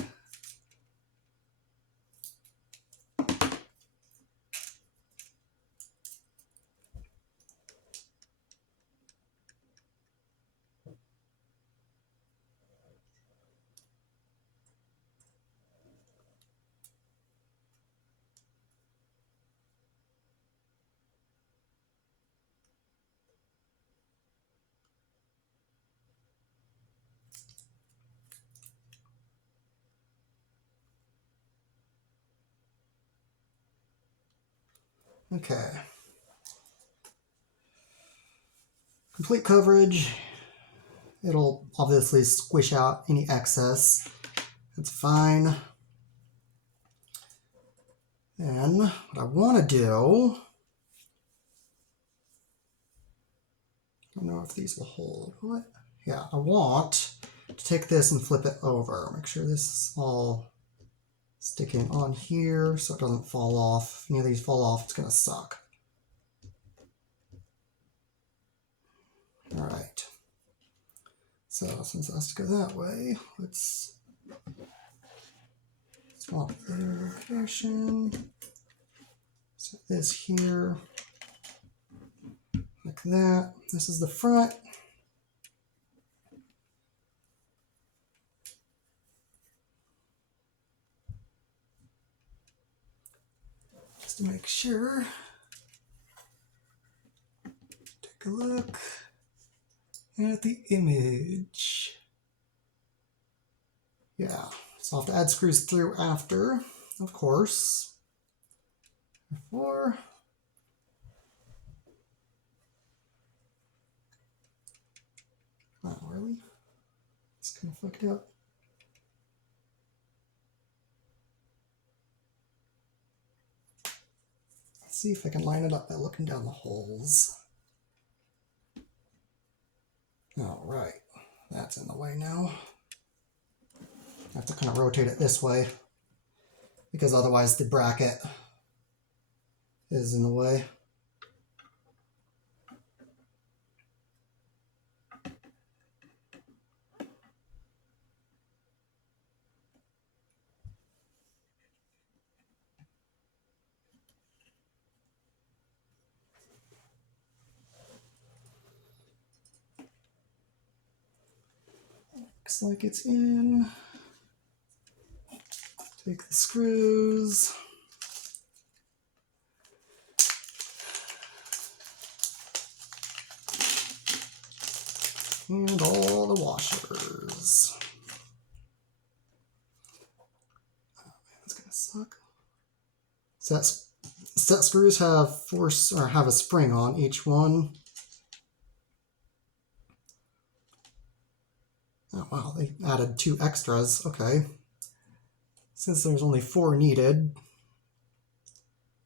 Okay. Complete coverage. It'll obviously squish out any excess. That's fine. And what I want to do, I don't know if these will hold. What? Yeah, I want to take this and flip it over. Make sure this is all sticking on here so it doesn't fall off. If any of these fall off, it's going to suck. All right. So since it has to go that way, let's swap the location. Set this here, like that. This is the front. Just to make sure. Take a look at the image. Yeah, so I'll have to add screws through after, of course. Before. Oh, really? It's kind of fucked up. Let's see if I can line it up by looking down the holes. All right, that's in the way now. I have to kind of rotate it this way because otherwise the bracket is in the way. Looks like it's in. Take the screws. And all the washers. Oh man, that's gonna suck. Set screws have have a spring on each one. Oh wow, they added 2 extras. Okay. Since there's only 4 needed,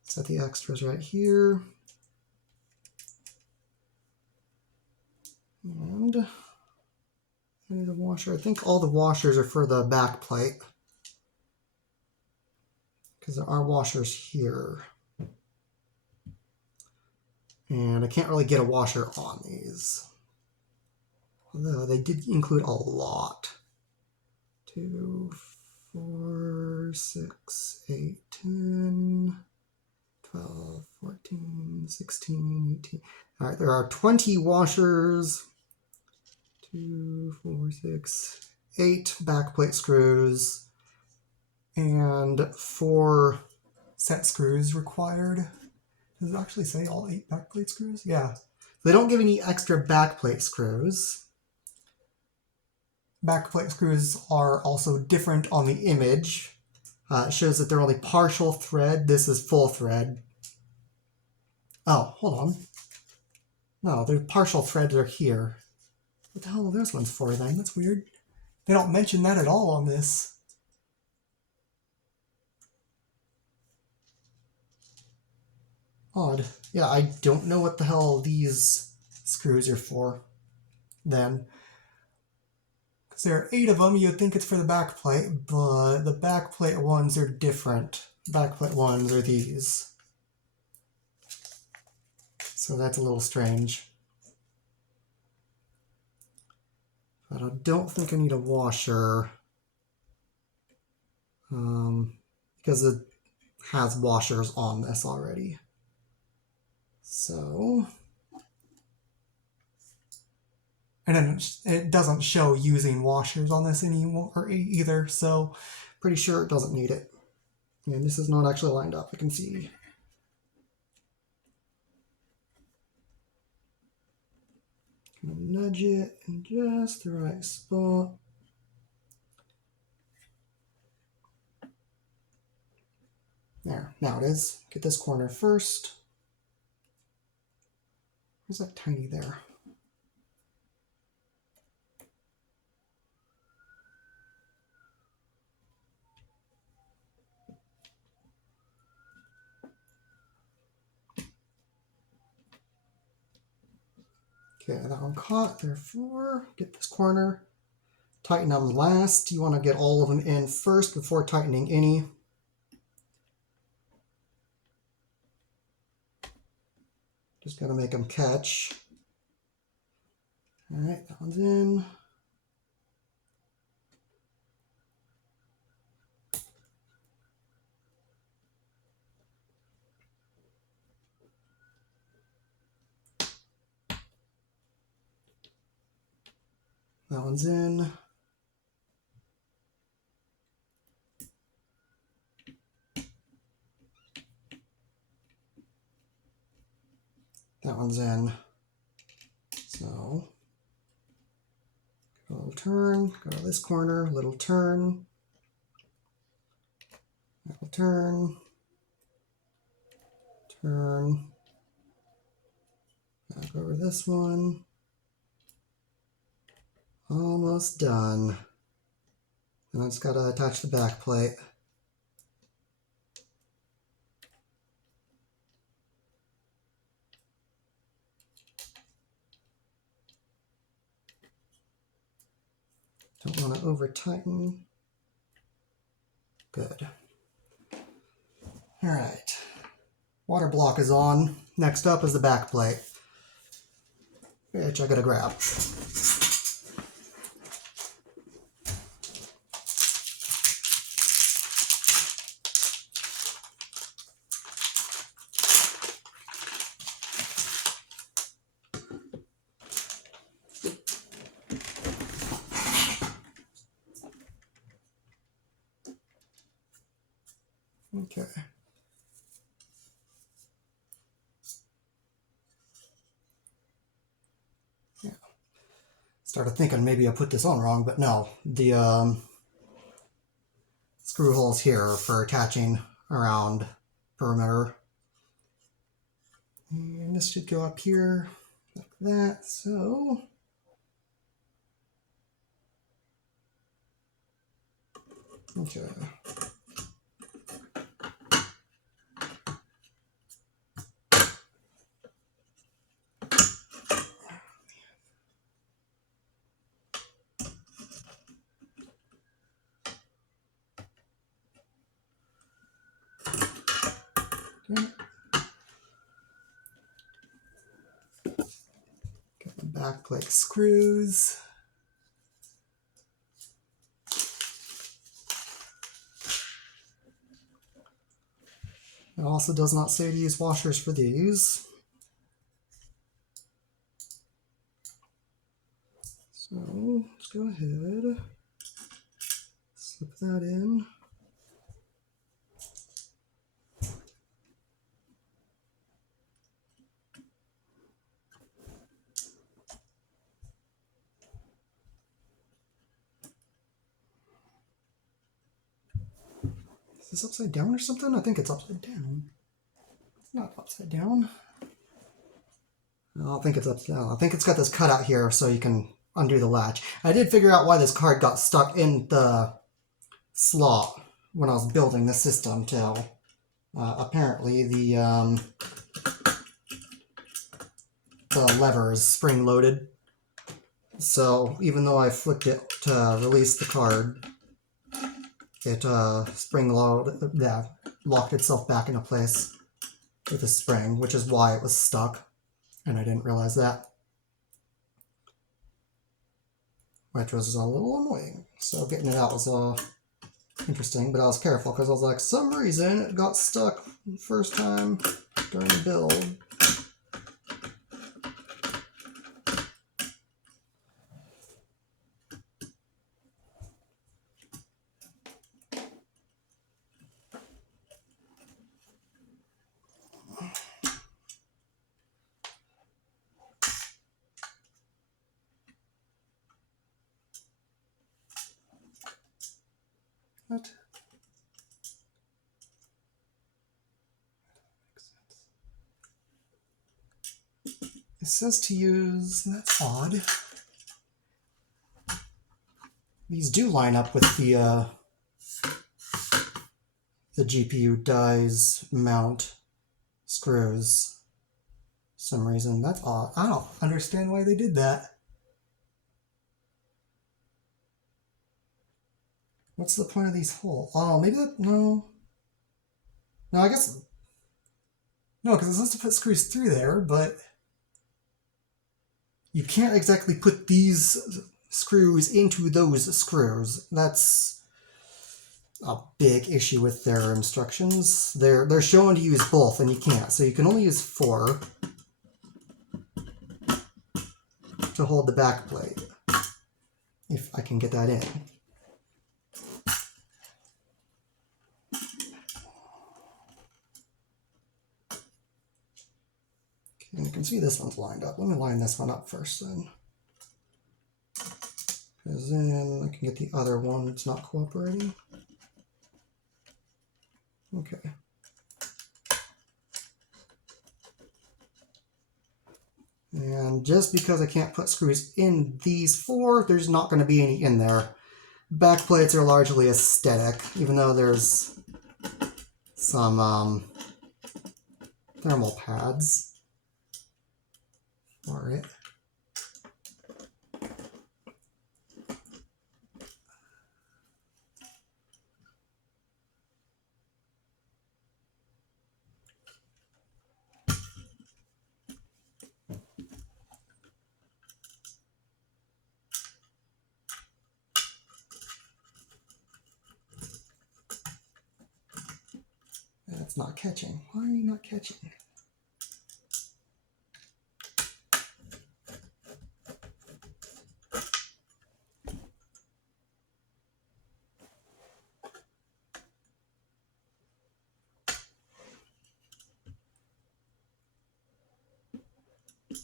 set the extras right here. And I need a washer. I think all the washers are for the back plate because there are washers here. And I can't really get a washer on these. Although they did include a lot. 2, 4, 6, 8, 10, 12, 14, 16, 18. All right, there are 20 washers. 2, 4, 6, 8 backplate screws. And 4 set screws required. Does it actually say all 8 backplate screws? Yeah. They don't give any extra backplate screws. Backplate screws are also different on the image. It shows that they're only partial thread. This is full thread. Oh, hold on. No, the partial threads are here. What the hell are those ones for then? That's weird. They don't mention that at all on this. Odd. Yeah, I don't know what the hell these screws are for. then. Because there are 8 of them, you'd think it's for the back plate, but the back plate ones are different. Back plate ones are these. So that's a little strange. But I don't think I need a washer. Because it has washers on this already. So, and then it doesn't show using washers on this anymore either, so pretty sure it doesn't need it. And this is not actually lined up, I can see. I'm gonna nudge it in just the right spot. There, now it is. Get this corner first. Where's that tiny there? Okay, that one caught, therefore, get this corner. Tighten them last. You want to get all of them in first before tightening any. Just gotta make them catch. All right, that one's in. That one's in. That one's in. So, a little turn, go to this corner, little turn, little turn, turn. Now go over this one. Almost done. And I just gotta attach the back plate. Don't want to over tighten. Good. All right. Water block is on. Next up is the back plate, which I gotta grab. Okay. Yeah. Started thinking maybe I put this on wrong, but no. The screw holes here are for attaching around perimeter. And this should go up here like that, so. Okay. Got the back plate screws. It also does not say to use washers for these. So let's go ahead, slip that in. Is this upside down or something? I think it's upside down. It's not upside down. I don't think it's upside down. I think it's got this cutout here so you can undo the latch. I did figure out why this card got stuck in the slot when I was building the system too. Apparently the lever is spring loaded. So even though I flicked it to release the card, it locked itself back into place with a spring, which is why it was stuck, and I didn't realize that, which was a little annoying. So getting it out was interesting, but I was careful because I was like, some reason it got stuck first time during the build. What? It says to use, that's odd. These do line up with the GPU dies mount screws. For some reason, that's odd. I don't understand why they did that. What's the point of these holes? Oh, maybe that, no. No, I guess, no, because it's supposed to put screws through there, but you can't exactly put these screws into those screws. That's a big issue with their instructions. They're showing to use both, and you can't. So you can only use 4 to hold the back plate, if I can get that in. And you can see this one's lined up. Let me line this one up first then. Because then I can get the other one that's not cooperating. Okay. And just because I can't put screws in these 4, there's not going to be any in there. Back plates are largely aesthetic, even though there's some thermal pads for it. That's not catching. Why are you not catching?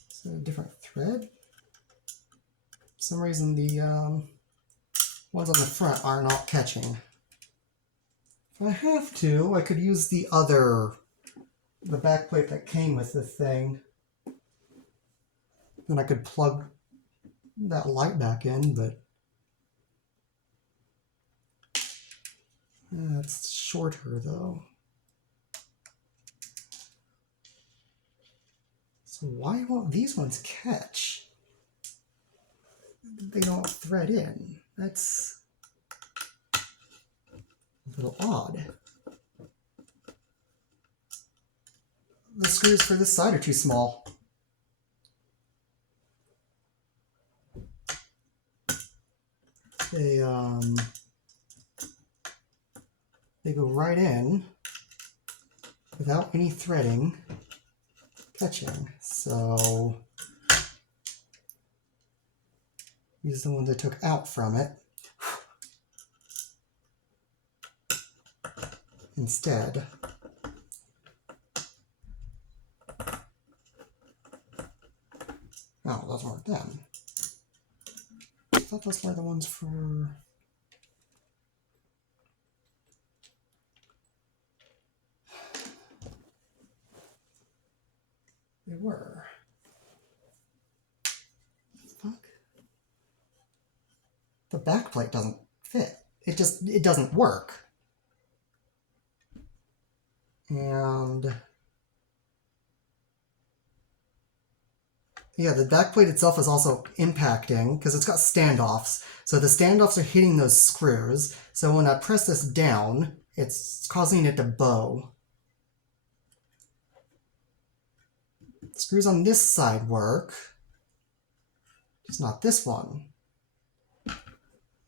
Is it a different thread? For some reason the ones on the front are not catching. If I have to, I could use the back plate that came with the thing. Then I could plug that light back in, but it's shorter though. So why won't these ones catch? They don't thread in. That's a little odd. The screws for this side are too small. They go right in without any threading catching. So these are the ones I took out from it instead. Oh, those weren't them. I thought those were the ones for... They were. Fuck. The back plate doesn't fit. It doesn't work. And Yeah, the backplate itself is also impacting because it's got standoffs. So the standoffs are hitting those screws. So when I press this down, it's causing it to bow. Screws on this side work. Just not this one.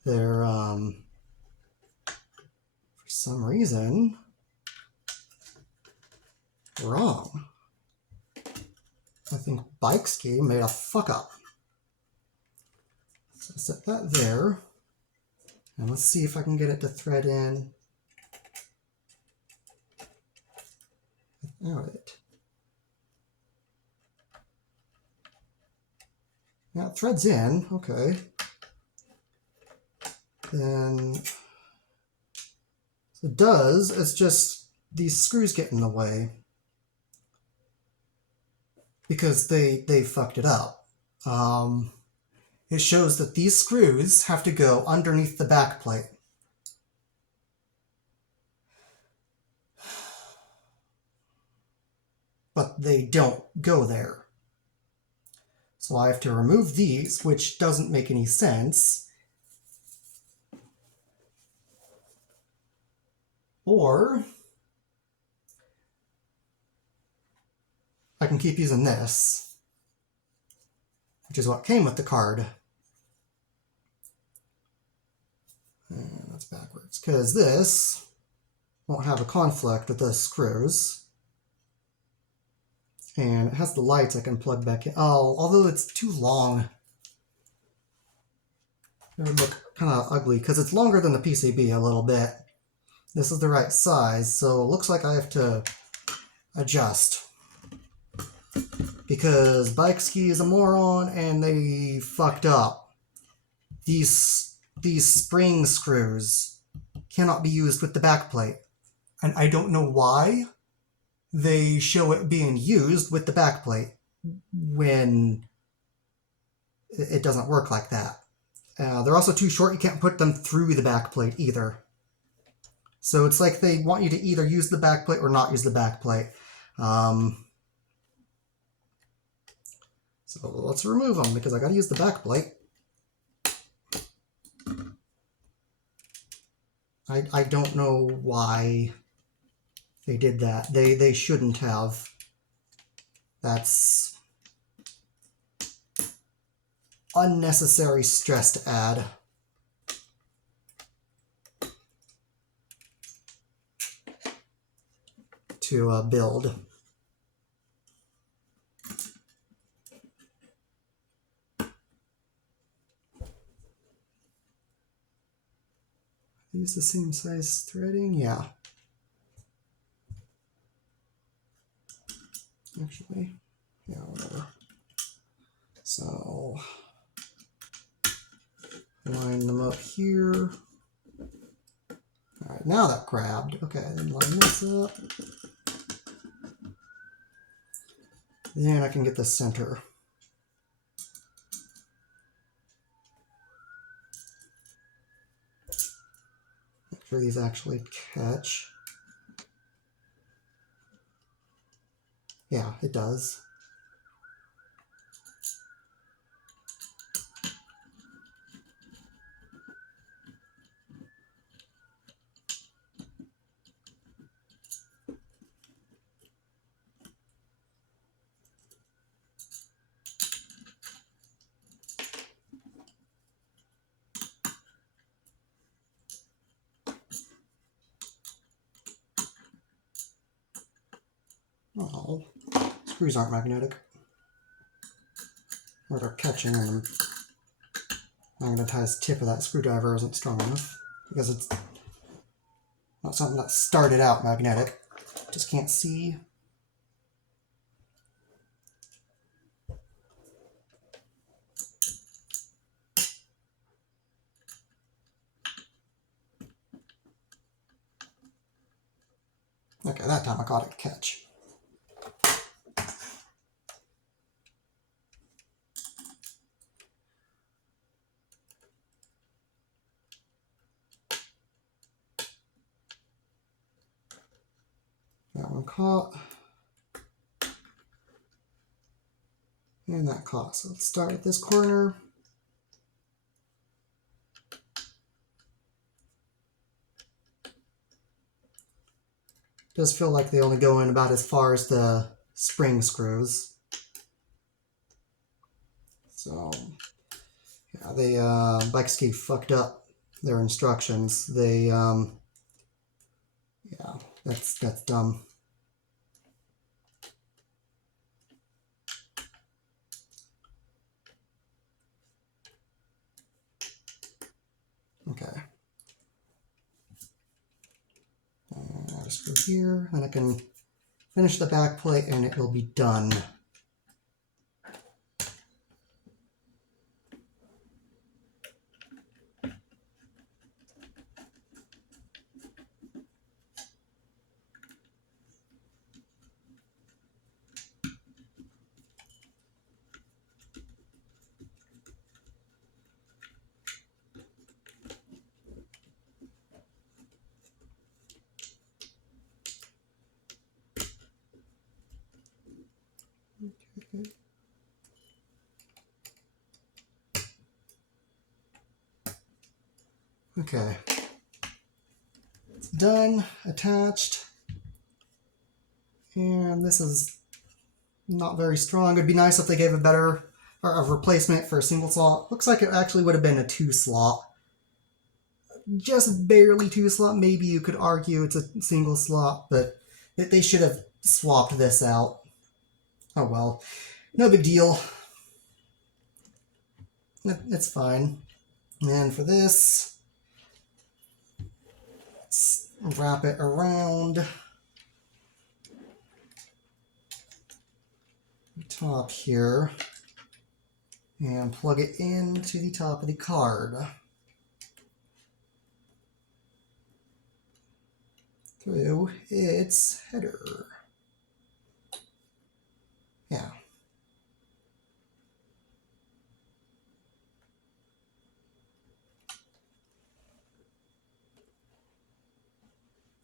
They're, for some reason, wrong. I think Bykski made a fuck up. So set that there. And let's see if I can get it to thread in. Without it. Now it threads in, okay. Then so it does, it's just these screws get in the way because they fucked it up. It shows that these screws have to go underneath the back plate. But they don't go there. So I have to remove these, which doesn't make any sense. Or I can keep using this, which is what came with the card. And that's backwards, because this won't have a conflict with the screws. And it has the lights I can plug back in. Oh, although it's too long. It would look kind of ugly, because it's longer than the PCB a little bit. This is the right size, so it looks like I have to adjust. Because Bykski is a moron and they fucked up. These spring screws cannot be used with the backplate. And I don't know why they show it being used with the backplate when it doesn't work like that. They're also too short, you can't put them through the backplate either. So it's like they want you to either use the backplate or not use the backplate. So let's remove them because I gotta use the backplate. I don't know why they did that. They shouldn't have. That's unnecessary stress to add. To build. Use the same size threading? Yeah. Actually, yeah, whatever. So, line them up here. Alright, now that grabbed. Okay, then line this up. Then I can get the center. Make sure these actually catch. Yeah, it does. Oh, screws aren't magnetic. Or they're catching and the magnetized tip of that screwdriver isn't strong enough because it's not something that started out magnetic. Just can't see. Okay, that time I got it to catch. That one caught. and that cost. So let's start at this corner. Does feel like they only go in about as far as the spring screws. So yeah, they Bykski fucked up their instructions. They yeah, that's dumb. Okay. And I'll just go here, and I can finish the back plate, and it will be done. Okay. It's done, attached. And this is not very strong. It'd be nice if they gave a better or a replacement for a single slot. Looks like it actually would have been a 2-slot. Just barely 2-slot. Maybe you could argue it's a single slot, but they should have swapped this out. Oh well. No big deal. It's fine. And for this, let's wrap it around the top here and plug it into the top of the card through its header. Yeah.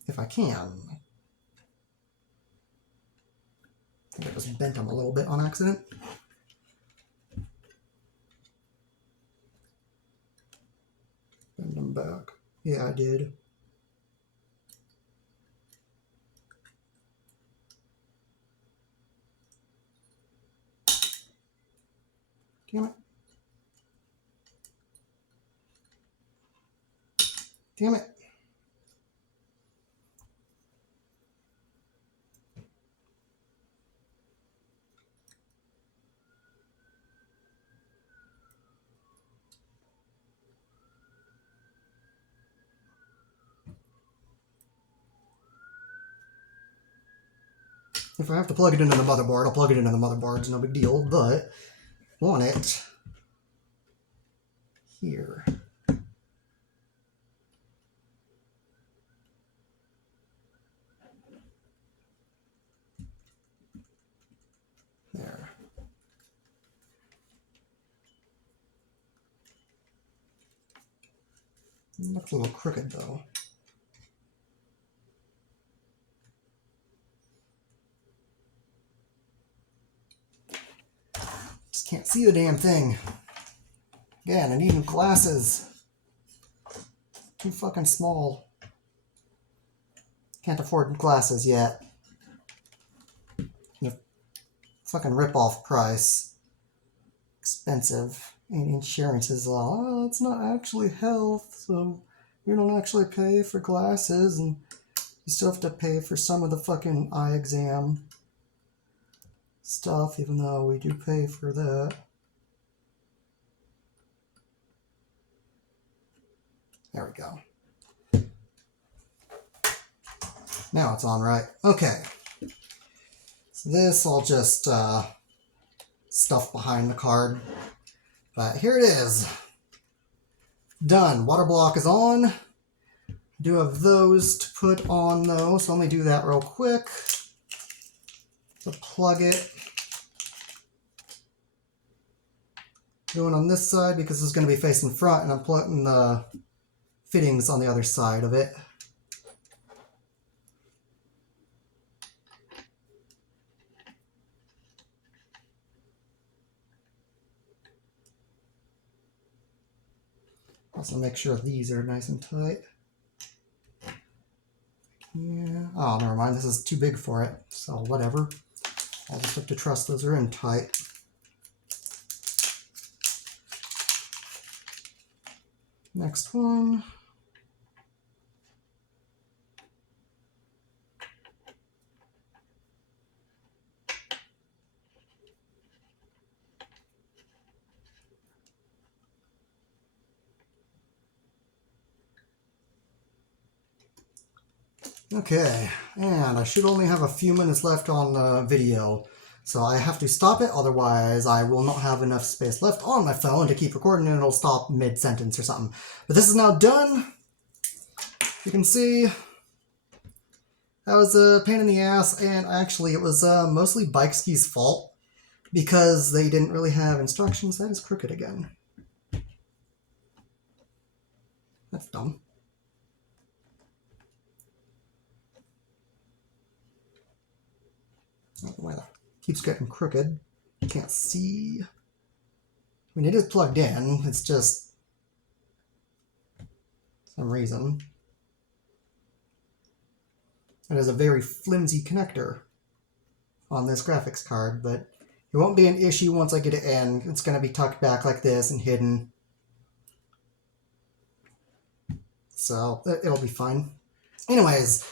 If I can. I think I just bent them a little bit on accident. Bend them back. Yeah, I did. Damn it. Damn it. If I have to plug it into the motherboard, I'll plug it into the motherboard. It's no big deal, but I want it here. There. It looks a little crooked though. Just can't see the damn thing. Again, I need new glasses. Too fucking small. Can't afford glasses yet. Fucking rip-off price. Expensive. And insurance is oh, it's not actually health, so we don't actually pay for glasses, and you still have to pay for some of the fucking eye exam stuff, even though we do pay for that. There we go. Now it's on right. Okay. So this I'll just stuff behind the card. But here it is. Done. Water block is on. Do have those to put on though, so let me do that real quick. So plug it. Going on this side because it's going to be facing front, and I'm putting the fittings on the other side of it. Also make sure these are nice and tight. Yeah. Oh, never mind. This is too big for it. So whatever. I'll just have to trust those are in tight. Next one. Okay, and I should only have a few minutes left on the video, so I have to stop it, otherwise I will not have enough space left on my phone to keep recording and it'll stop mid-sentence or something. But this is now done. You can see that was a pain in the ass, and actually it was mostly Bykski's fault because they didn't really have instructions. That is crooked again. That's dumb. I don't know why that keeps getting crooked. You can't see. I mean, it is plugged in. It's just some reason. It is a very flimsy connector on this graphics card, but it won't be an issue once I get it in. It's going to be tucked back like this and hidden. So it'll be fine. Anyways,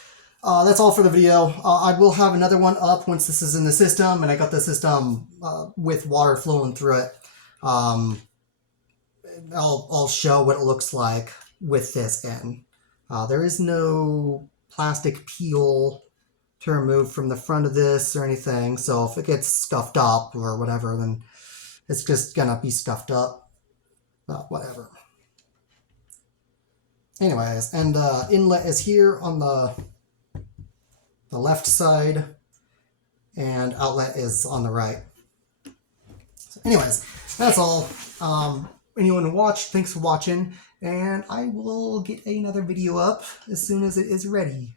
that's all for the video. I will have another one up once this is in the system and I got the system with water flowing through it. I'll show what it looks like with this in. There is no plastic peel to remove from the front of this or anything, so if it gets scuffed up or whatever, then it's just gonna be scuffed up. Whatever. Anyways, and inlet is here on the left side, and outlet is on the right. So anyways, that's all. Anyone who watched, thanks for watching, and I will get another video up as soon as it is ready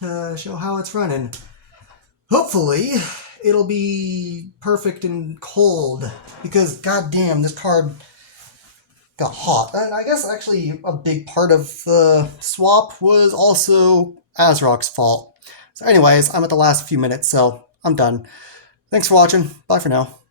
to show how it's running. Hopefully, it'll be perfect and cold, because goddamn, this card got hot. And I guess actually a big part of the swap was also ASRock's fault. So anyways, I'm at the last few minutes, so I'm done. Thanks for watching. Bye for now.